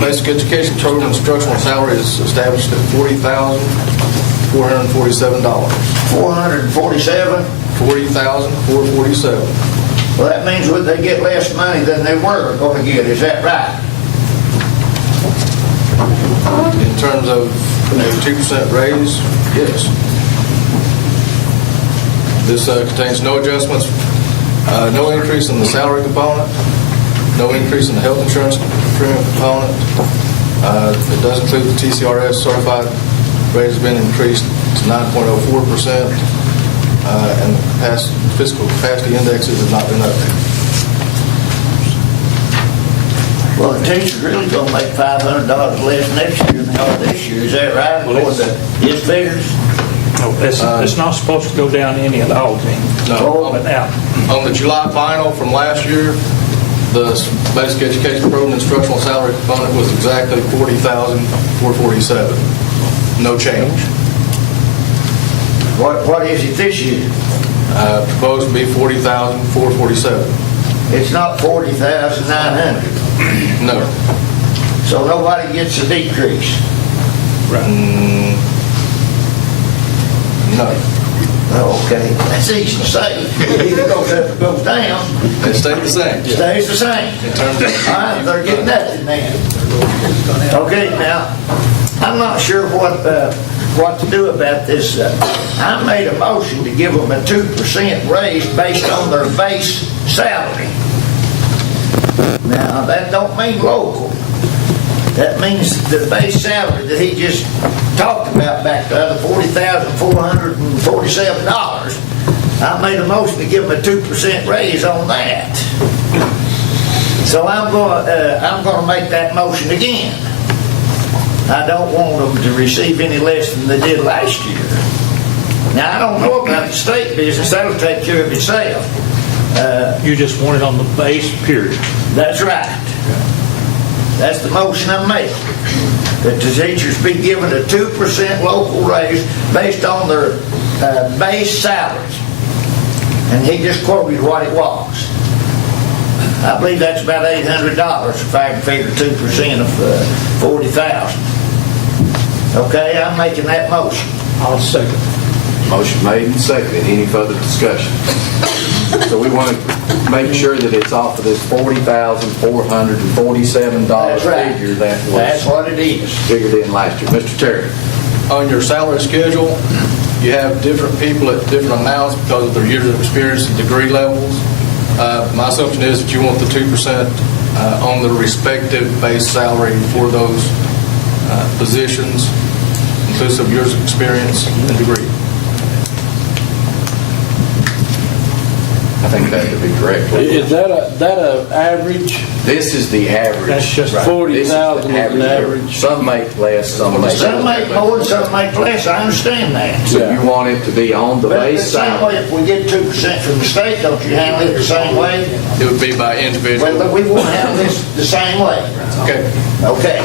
basic education total instructional salary is established at $40,447. 447? 40,447. Well, that means that they get less money than they were going to get. Is that right? In terms of a 2% raise, yes. This contains no adjustments, no increase in the salary component, no increase in the health insurance premium component. It does include the TCRS certified rate has been increased to 9.04%, and the fiscal capacity indexes have not been updated. Well, the teacher's really going to make $500 less next year than they are this year. Is that right? According to his figures? No, it's not supposed to go down any at all, Gene. No. But now, On the July final from last year, the basic education program instructional salary component was exactly $40,447. No change. What is it this year? Proposed to be $40,447. It's not $40,900. No. So nobody gets a decrease. No. Oh, okay. That's easy to say. It either goes up or goes down. It stayed the same. Stays the same. In terms of All right, they're getting nothing then. Okay, now, I'm not sure what to do about this. I made a motion to give them a 2% raise based on their base salary. Now, that don't mean local. That means the base salary that he just talked about back there, the $40,447. I made a motion to give him a 2% raise on that. So I'm going to make that motion again. I don't want them to receive any less than they did last year. Now, I don't know about the state business. That'll take care of itself. You just want it on the base period. That's right. That's the motion I'm making. That the teachers be given a 2% local raise based on their base salaries. And he just quoted what it was. I believe that's about $800 if I can figure 2% of $40,000. Okay, I'm making that motion. I'll second. Motion made and seconded. Any further discussion? So we want to make sure that it's off of this $40,447 That's right. figure that was That's what it is. figured in last year. Mr. Terry. On your salary schedule, you have different people at different amounts because of their years of experience and degree levels. My assumption is that you want the 2% on the respective base salary for those positions, inclusive of years of experience and degree. I think that would be correct. Is that a average? This is the average. That's just Right. 40,000 This is an average. Some make less, some make Some make more and some make less. I understand that. So you want it to be on the But the base same way, salary. if we get 2% from the state, don't you handle it the same way? It would be by individual. Well, we won't handle this the same way. Okay. Okay.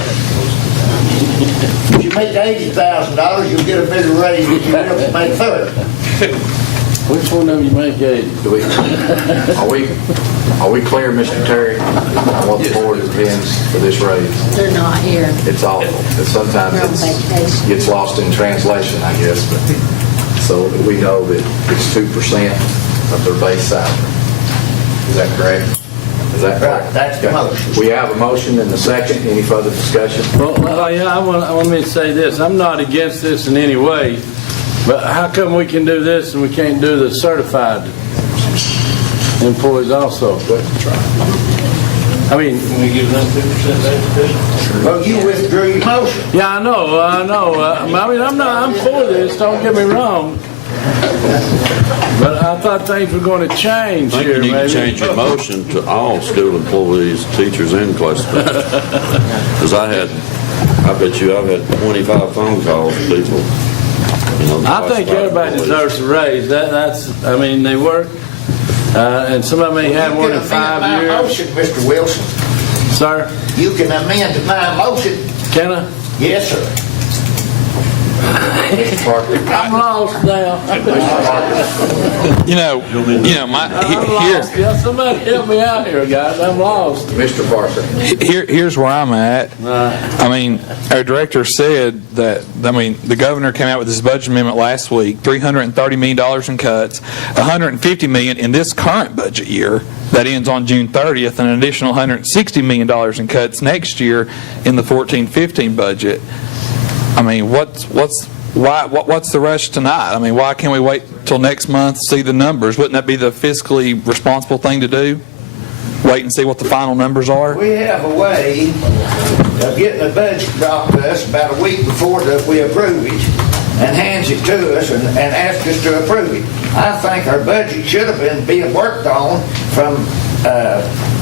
If you make $80,000, you'll get a bigger raise than you will if you make 30. Which one of you make 80? Are we clear, Mr. Terry, on what the board intends for this raise? They're not here. It's awful. Sometimes They're on it vacation. gets lost in translation, I guess, but so that we know that it's 2% of their base salary. Is that correct? Is that correct? Right, that's the motion. We have a motion and a second. Any further discussion? Well, yeah, I want me to say this. I'm not against this in any way, but how come we can do this and we can't do the certified employees also? I mean, can we give them 2%? Well, you withdrew your motion. Yeah, I know. I mean, I'm for this. Don't get me wrong. But I thought things were going to change I think here, you need maybe. to change your motion to all school employees, teachers, and classified. Because I bet you I've had 25 phone calls from people. I think everybody deserves a raise. I mean, they work, and some of them may have more than 5 You can amend my years. motion, Mr. Wilson. Sir, You can amend my motion. can I? Yes, sir. I'm lost now. Yeah, somebody help me out here, guys. I'm lost. Mr. Parson. Here's where I'm at. I mean, our director said that, the governor came out with his budget amendment last week, $330 million in cuts, $150 million in this current budget year that ends on June 30th, and an additional $160 million in cuts next year in the 14-15 budget. I mean, what's the rush tonight? I mean, why can't we wait till next month, see the numbers? Wouldn't that be the fiscally responsible thing to do? Wait and see what the final numbers are? We have a way of getting the budget brought to us about a week before we approve it and hands it to us and asks us to approve it. I think our budget should have been being worked on from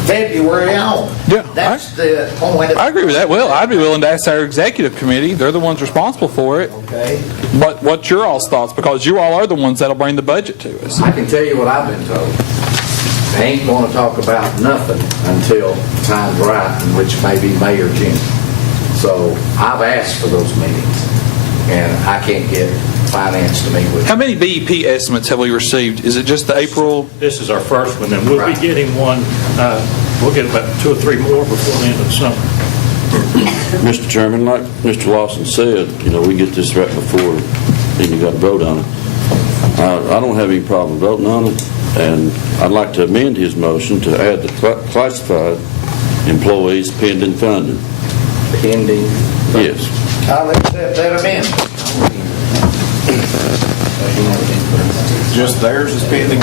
February on. Yeah, That's the point. I agree with that. Well, I'd be willing to ask our executive committee. They're the ones responsible for it. Okay. But what's your all's thoughts? Because you all are the ones that'll bring the budget to us. I can tell you what I've been told. They ain't going to talk about nothing until time's right, in which may be May or June. So I've asked for those meetings, and I can't get finance to meet with. How many BEP estimates have we received? Is it just the April? This is our first one, and we'll be getting one, we'll get about 2 or 3 more before the end of the summer. Mr. Chairman, like Mr. Lawson said, we get this right before you got to vote on it. I don't have any problem voting on it, and I'd like to amend his motion to add the classified employees pending funding. Pending? Yes. I'll accept that amendment. Just theirs is pending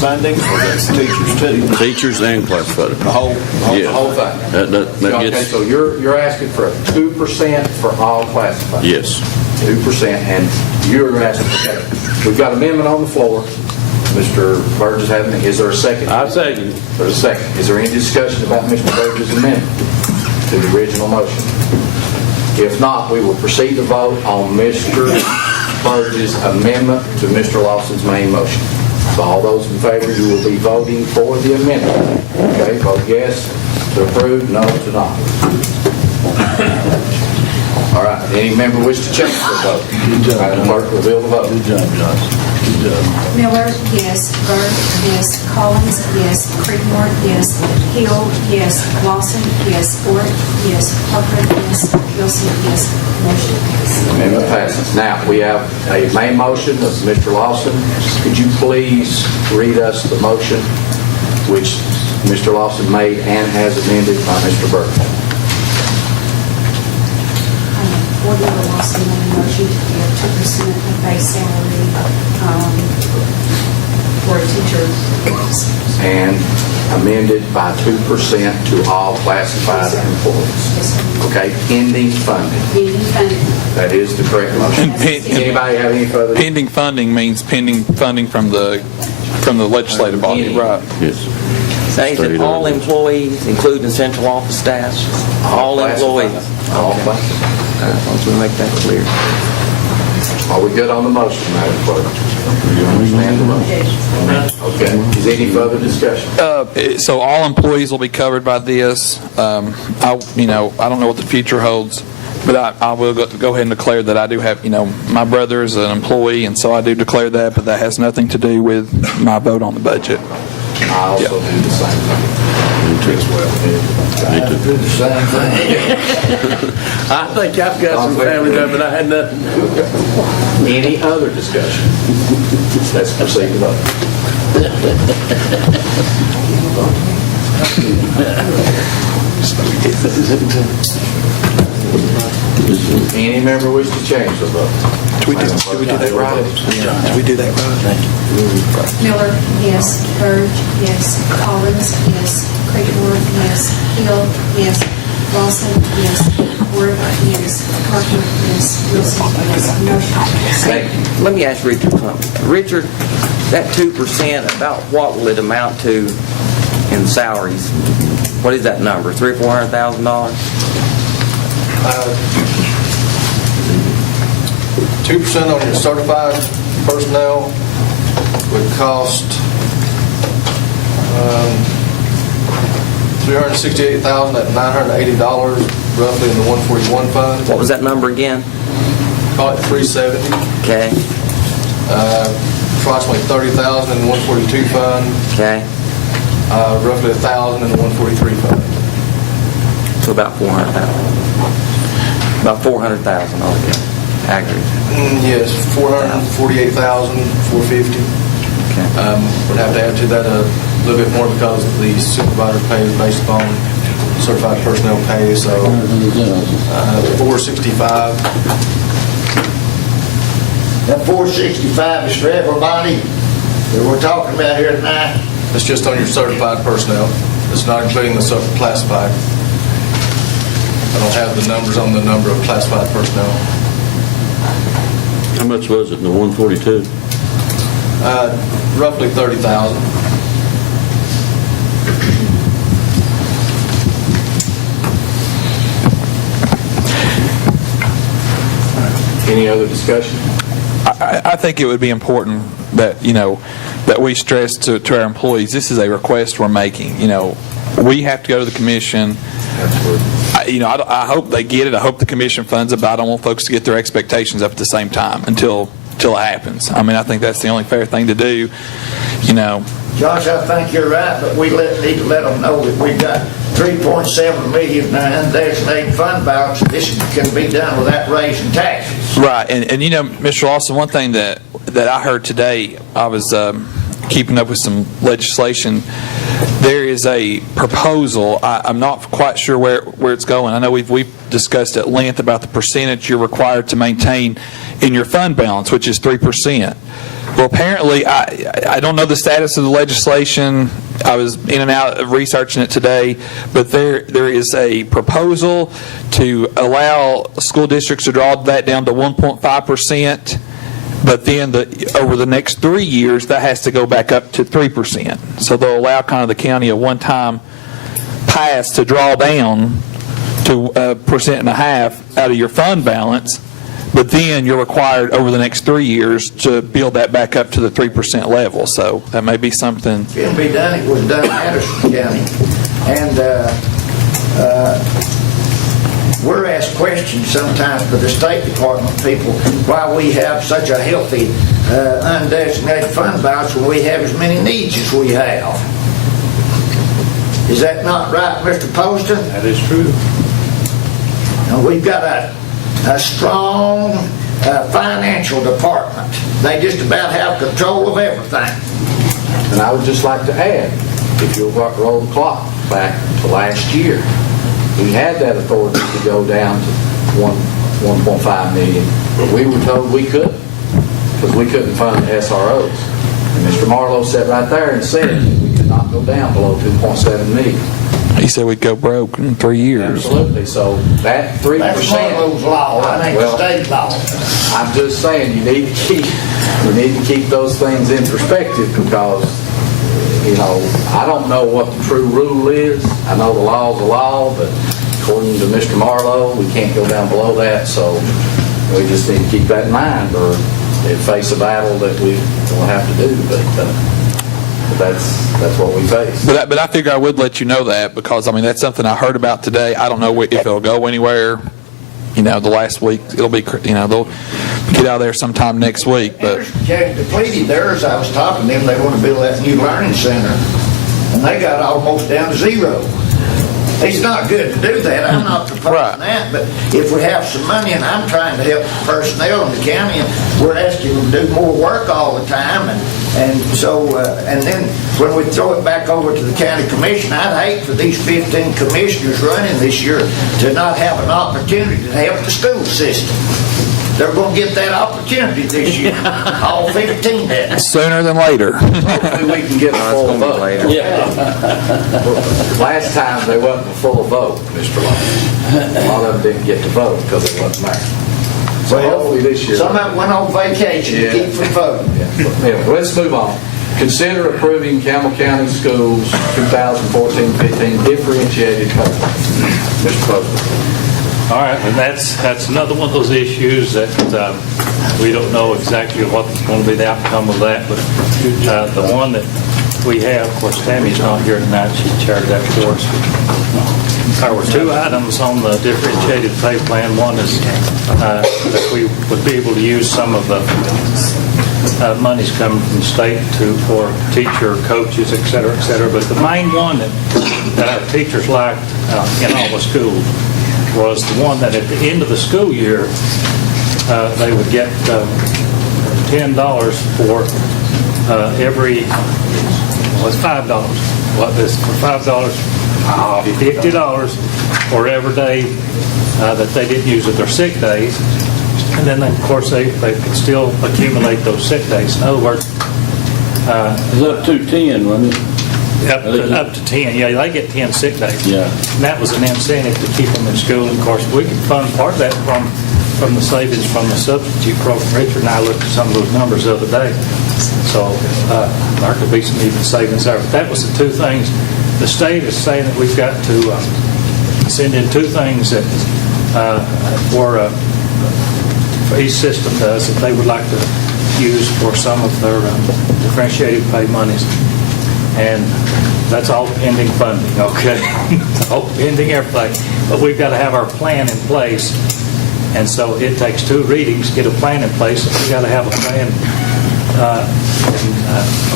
funding, or that's teachers too? Teachers and classified. The whole Yes. thing? That Okay, gets, so you're asking for a 2% for all classified? yes. 2%, and you're asking, okay, we've got amendment on the floor. Mr. Burgess having, is there a second? I second. There's a second. Is there any discussion about Mr. Burgess' amendment to the original motion? If not, we will proceed to vote on Mr. Burge's amendment to Mr. Lawson's main motion. So all those in favor, you will be voting for the amendment. Okay, vote yes to approve, no to not. All right, any member wish to change their vote? Madam Clerk, reveal the vote. Good job, Johnson. Good job. Miller, yes. Byrd, yes. Collins, yes. Creedmoor, yes. Hill, yes. Lawson, yes. Ford, yes. Parker, yes. Wilson, yes. Motion passes. Amendment passes. Now, we have a main motion of Mr. Lawson. Could you please read us the motion which Mr. Lawson made and has amended by Mr. Burke? Board Member Lawson made a motion to give 2% of base salary for a teacher. And amended by 2% to all classified employees. Okay, pending funding. Pending funding. That is the correct motion. Anybody have any further? Pending funding means pending funding from the legislative body, right? Yes. Say that all employees, including central office staff, all employees. All classified. As long as we make that clear. Are we good on the motion, Madam Clerk? Do you understand the motion? Okay. Is there any further discussion? So all employees will be covered by this. I don't know what the future holds, but I will go ahead and declare that I do have, my brother is an employee, and so I do declare that, but that has nothing to do with my vote on the budget. I also do the same thing. As well. I do the same thing. I think I've got some family there, but I had nothing. Any other discussion? Let's proceed to vote. Any member wish to change the vote? Did we do that right? Did we do that right? Miller, yes. Byrd, yes. Collins, yes. Creedmoor, yes. Hill, yes. Lawson, yes. Ford, yes. Parker, yes. Wilson, yes. Motion passes. Let me ask Richard something. Richard, that 2%, about what will it amount to in salaries? What is that number? $300,000 or $400,000? 2% on your certified personnel would cost $368,980 roughly in the 141 fund. What was that number again? Call it 370. Okay. Approximately 30,000 in the 142 fund. Okay. Roughly 1,000 in the 143 fund. So about 400,000. About 400,000 altogether, aggregate. Yes, 448,450. Okay. Would have to add to that a little bit more because the supervisor pay is based upon certified personnel pay, so 465. That 465 is for everybody that we're talking about here tonight. It's just on your certified personnel. It's not including the classified. I don't have the numbers on the number of classified personnel. How much was it in the 142? Roughly 30,000. Any other discussion? I think it would be important that, that we stress to our employees, this is a request we're making. We have to go to the commission. I hope they get it. I hope the commission funds it, but I don't want folks to get their expectations up at the same time until it happens. I think that's the only fair thing to do. Josh, I think you're right, but we need to let them know that we've got $3.7 million undesignated fund balance. This can be done without raising taxes. Right, and Mr. Lawson, one thing that I heard today, I was keeping up with some legislation. There is a proposal. I'm not quite sure where it's going. I know we've discussed at length about the percentage you're required to maintain in your fund balance, which is 3%. Well, apparently, I don't know the status of the legislation. I was in and out of researching it today, but there is a proposal to allow school districts to draw that down to 1.5%, but then over the next 3 years, that has to go back up to 3%. So they'll allow kind of the county a one-time pass to draw down to 1.5% out of your fund balance, but then you're required over the next 3 years to build that back up to the 3% level. So that may be something. It'll be done. It was done in Anderson County. And we're asked questions sometimes by the State Department people why we have such a healthy undesignated fund balance when we have as many needs as we have. Is that not right, Mr. Poston? That is true. Now, we've got a strong financial department. They just about have control of everything. And I would just like to add, if you'll roll the clock back to last year, we had that authority to go down to 1.5 million, but we were told we couldn't because we couldn't fund SROs. And Mr. Marlowe sat right there and said we could not go down below 2.7 million. He said we'd go broke in 3 years. Absolutely. So that 3%. That's Marlowe's law. That ain't the state law. I'm just saying we need to keep those things in perspective because, you know, I don't know what the true rule is. I know the law's the law, but according to Mr. Marlowe, we can't go down below that. So we just need to keep that in mind, or face a battle that we will have to do. But that's what we face. But I figure I would let you know that because, I mean, that's something I heard about today. I don't know if it'll go anywhere. You know, the last week, it'll be, you know, they'll get out there sometime next week. But Depleted theirs, I was talking to them, they want to build that new learning center, and they got almost down to zero. It's not good to do that. I'm not proposing that, but if we have some money, and I'm trying to help the personnel in the county, and we're asking them to do more work all the time, and so, and then when we throw it back over to the county commission, I'd hate for these 15 commissioners running this year to not have an opportunity to help the school system. They're going to get that opportunity this year. All 15 have. Sooner than later. Hopefully we can get a full vote. Last time they wasn't a full vote, Mr. Long. A lot of them didn't get to vote because they wasn't there. So hopefully this year. Some of them went on vacation to keep from voting. Anyway, let's move on. Consider approving Campbell County Schools 2014-15 differentiated pay plan. Mr. President. All right, and that's another one of those issues that we don't know exactly what's going to be the outcome of that, but the one that we have, of course, Tammy's not here tonight, she chaired that for us. There were two items on the differentiated pay plan. One is that we would be able to use some of the monies coming from the state for teacher, coaches, et cetera, but the main one that our teachers liked in all the schools was the one that at the end of the school year, they would get $10 for every, was $5. What this for $5, $50 for every day that they didn't use at their sick days, and then of course they could still accumulate those sick days. In other words, it was up to 10, wasn't it? Up to 10, yeah, they get 10 sick days. Yeah. And that was an incentive to keep them in school. And of course, we could fund part of that from the savings from the substitute program. Richard and I looked at some of those numbers the other day. So there could be some even savings there. But that was the two things. The state is saying that we've got to send in two things that for each system does that they would like to use for some of their differentiated pay monies. And that's all pending funding, okay? All pending everything. But we've got to have our plan in place. And so it takes two readings to get a plan in place. We've got to have a plan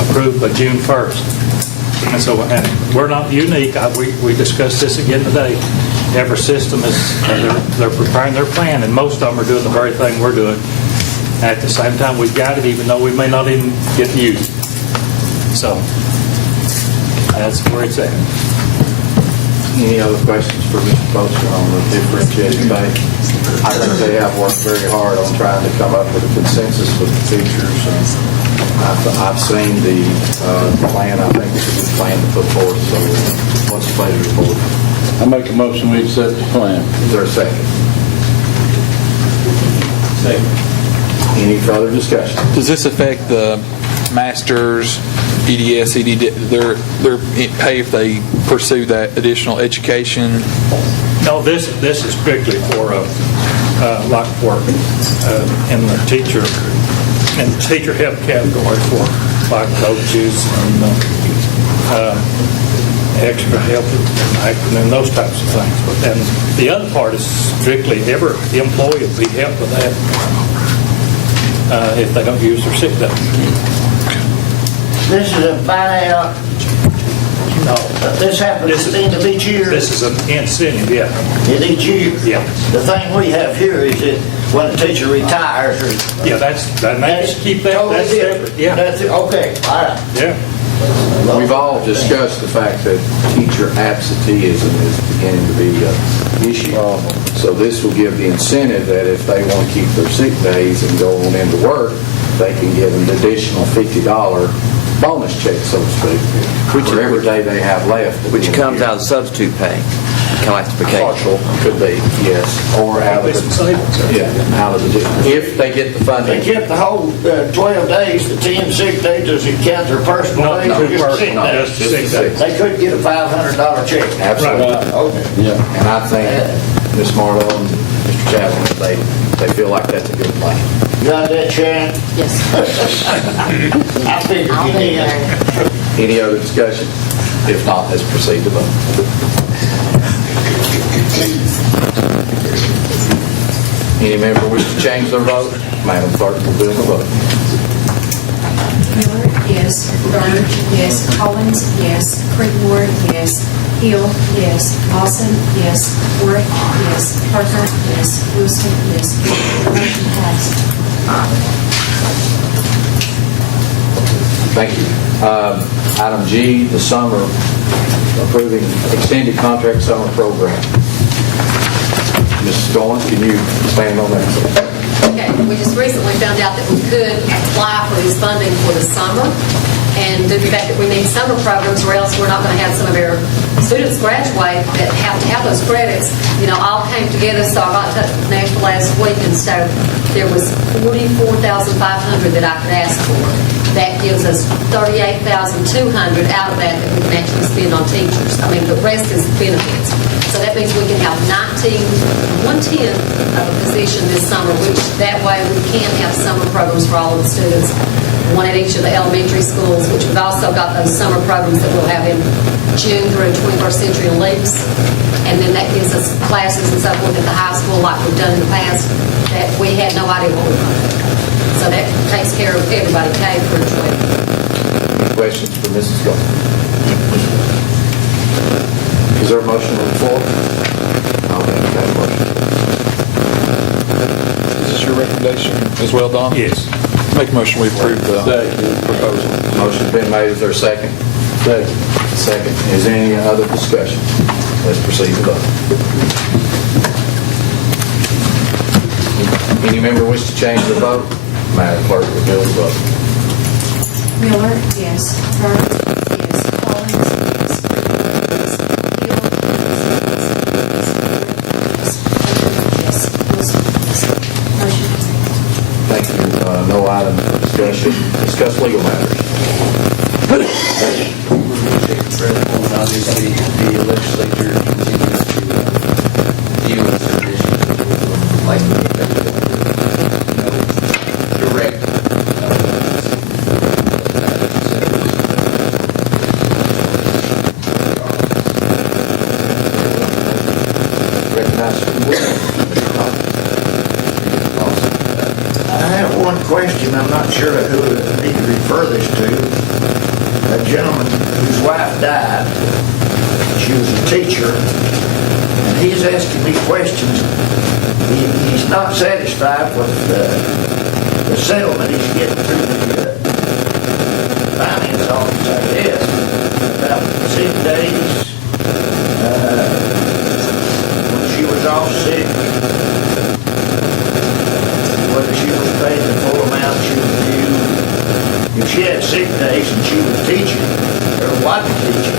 approved by June 1st. And so we're not unique. We discussed this again today. Every system is, they're preparing their plan, and most of them are doing the very thing we're doing. At the same time, we've got it, even though we may not even get used. So that's where it's at. Any other questions for Mr. Poster on the differentiated pay? I think they have worked very hard on trying to come up with a consensus with the teachers. And I've seen the plan. I think it's a good plan to put forward. So what's the pleasure of the board? I make a motion we accept the plan. Is there a second? Second. Any further discussion? does this affect the masters, EDS, EDD, their pay if they pursue that additional education No, this is strictly for, like for, in the teacher help category for like coaches and extra help and those types of things. But then the other part is strictly every employee will be helped with that if they don't use their sick day. This is a buyout. No. This happens at the end of each year. This is an incentive, yeah. In each year. Yeah. The thing we have here is that when a teacher retires, or Yeah, that's keep that. totally That's different. separate. Yeah. That's it. Okay. All right. Yeah. We've all discussed the fact that teacher absenteeism is beginning to be an issue. So this will give the incentive that if they want to keep their sick days and go on into work, they can get an additional $50 bonus check, so to speak, for every day they have left. Which comes out of substitute pay, classification. Partial, could be, yes, or out of the, out of the, if they get the funding. They get the whole 12 days, the 10 sick days, does it count their personal days or just sick days? Just sick days. They could get a $500 check. Absolutely. Okay. Yeah. And I think Ms. Marlowe and Mr. Chapman, they feel like that's a good plan. You got that, Sharon? Yes. I figured you did. Any other discussion? If not, let's proceed to vote. Any member wish to change their vote? Madam Clerk will do the vote. Miller, yes. Burge, yes. Collins, yes. Creekmore, yes. Hill, yes. Lawson, yes. Worth, yes. Parker, yes. Wilson, yes. Motion passed. Thank you. Item G, the summer, approving extended contract summer program. Mrs. Goins, can you expand on that? Okay, we just recently found out that we could apply for this funding for the summer, and due to the fact that we need summer programs, or else we're not going to have some of our students graduate that have to have those credits, all came together. So I got in touch with Nashville last week, and so there was $44,500 that I could ask for. That gives us $38,200 out of that we can actually spend on teachers. I mean, the rest is benefits. So that means we can have 1/10 of a position this summer, which that way we can have summer programs for all of the students, one at each of the elementary schools, which we've also got those summer programs that we'll have in June through 21st Century Leaps. And then that gives us classes and so forth at the high school like we've done in the past that we had no idea what we were going to do. So that takes care of everybody, K through 12. Any questions for Mrs. Goins? Is there a motion on the floor? I'll entertain a motion. Is this your recommendation as well, Don? Yes. Make a motion, we approve the proposal. Motion's been made. Is there a second? Second. Second. Is there any other discussion? Let's proceed to vote. Any member wish to change their vote? Madam Clerk will do the vote. Miller, yes. Burge, yes. Collins, yes. Hill, yes. Wilson, yes. Motion passed. Thank you. No item for discussion. Discuss legal matters. Obviously, the legislature continues to deal with certain issues that will likely be affected direct. I have one question. I'm not sure who I need to refer this to. A gentleman whose wife died. She was a teacher, and he's asking me questions. He's not satisfied with the settlement he's getting through the finance office, I guess, about sick days. When she was off sick, whether she was paid the full amount she was due. If she had sick days and she was teaching, or wasn't teaching,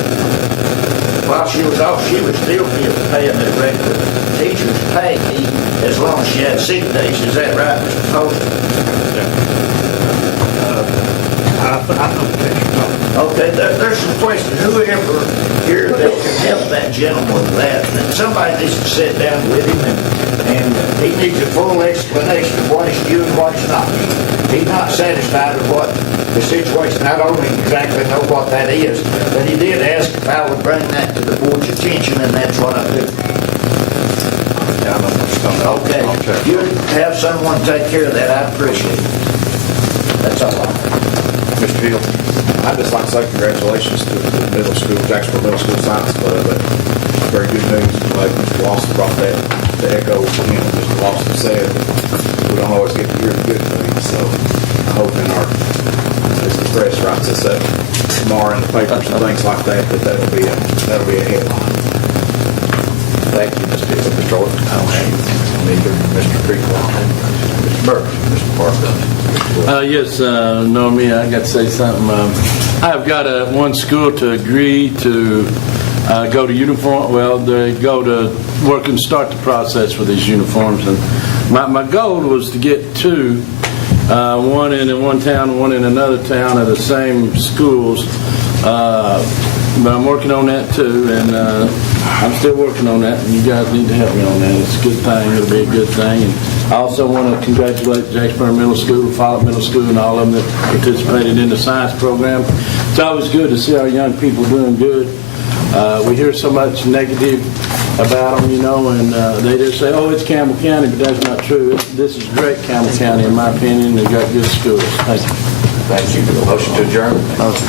while she was off, she would still be paying the regular teacher's pay as long as she had sick days. Is that right, Mr. Post? I know what you're talking about. Okay, there's some questions. Whoever here that can help that gentleman with that, and somebody needs to sit down with him, and he needs a full explanation of what he's doing and what he's not. He's not satisfied with what the situation. I don't exactly know what that is, but he did ask if I would bring that to the board's attention, and that's what I do. Okay, you have someone take care of that, I appreciate it. That's all I have. Mr. Hill, I'd just like to say congratulations to the middle school, Jacksboro Middle School Science Club. Very good news. Like Mr. Lawson brought that to echo again. Mr. Lawson said we don't always get to hear the good things, so I hope in our, as the press writes us up tomorrow in the papers and things like that, that'll be a headline. Thank you, Mr. Hill. Mr. Orton? Mr. Creekmore? Mr. Burke? Mr. Parker? Yes, Normie, I got to say something. I've got one school to agree to go to uniform. Well, they go to work and start the process for these uniforms. And my goal was to get two, one in one town, one in another town of the same schools. But I'm working on that too, and I'm still working on that, and you guys need to help me on that. It's a good thing. It'll be a good thing. And I also want to congratulate Jacksboro Middle School, Follett Middle School, and all of them that participated in the science program. It's always good to see our young people doing good. We hear so much negative about them, and they just say, oh, it's Campbell County, but that's not true. This is great Campbell County, in my opinion. They've got good schools. Thank you. Thank you. Motion to adjourn. Motion.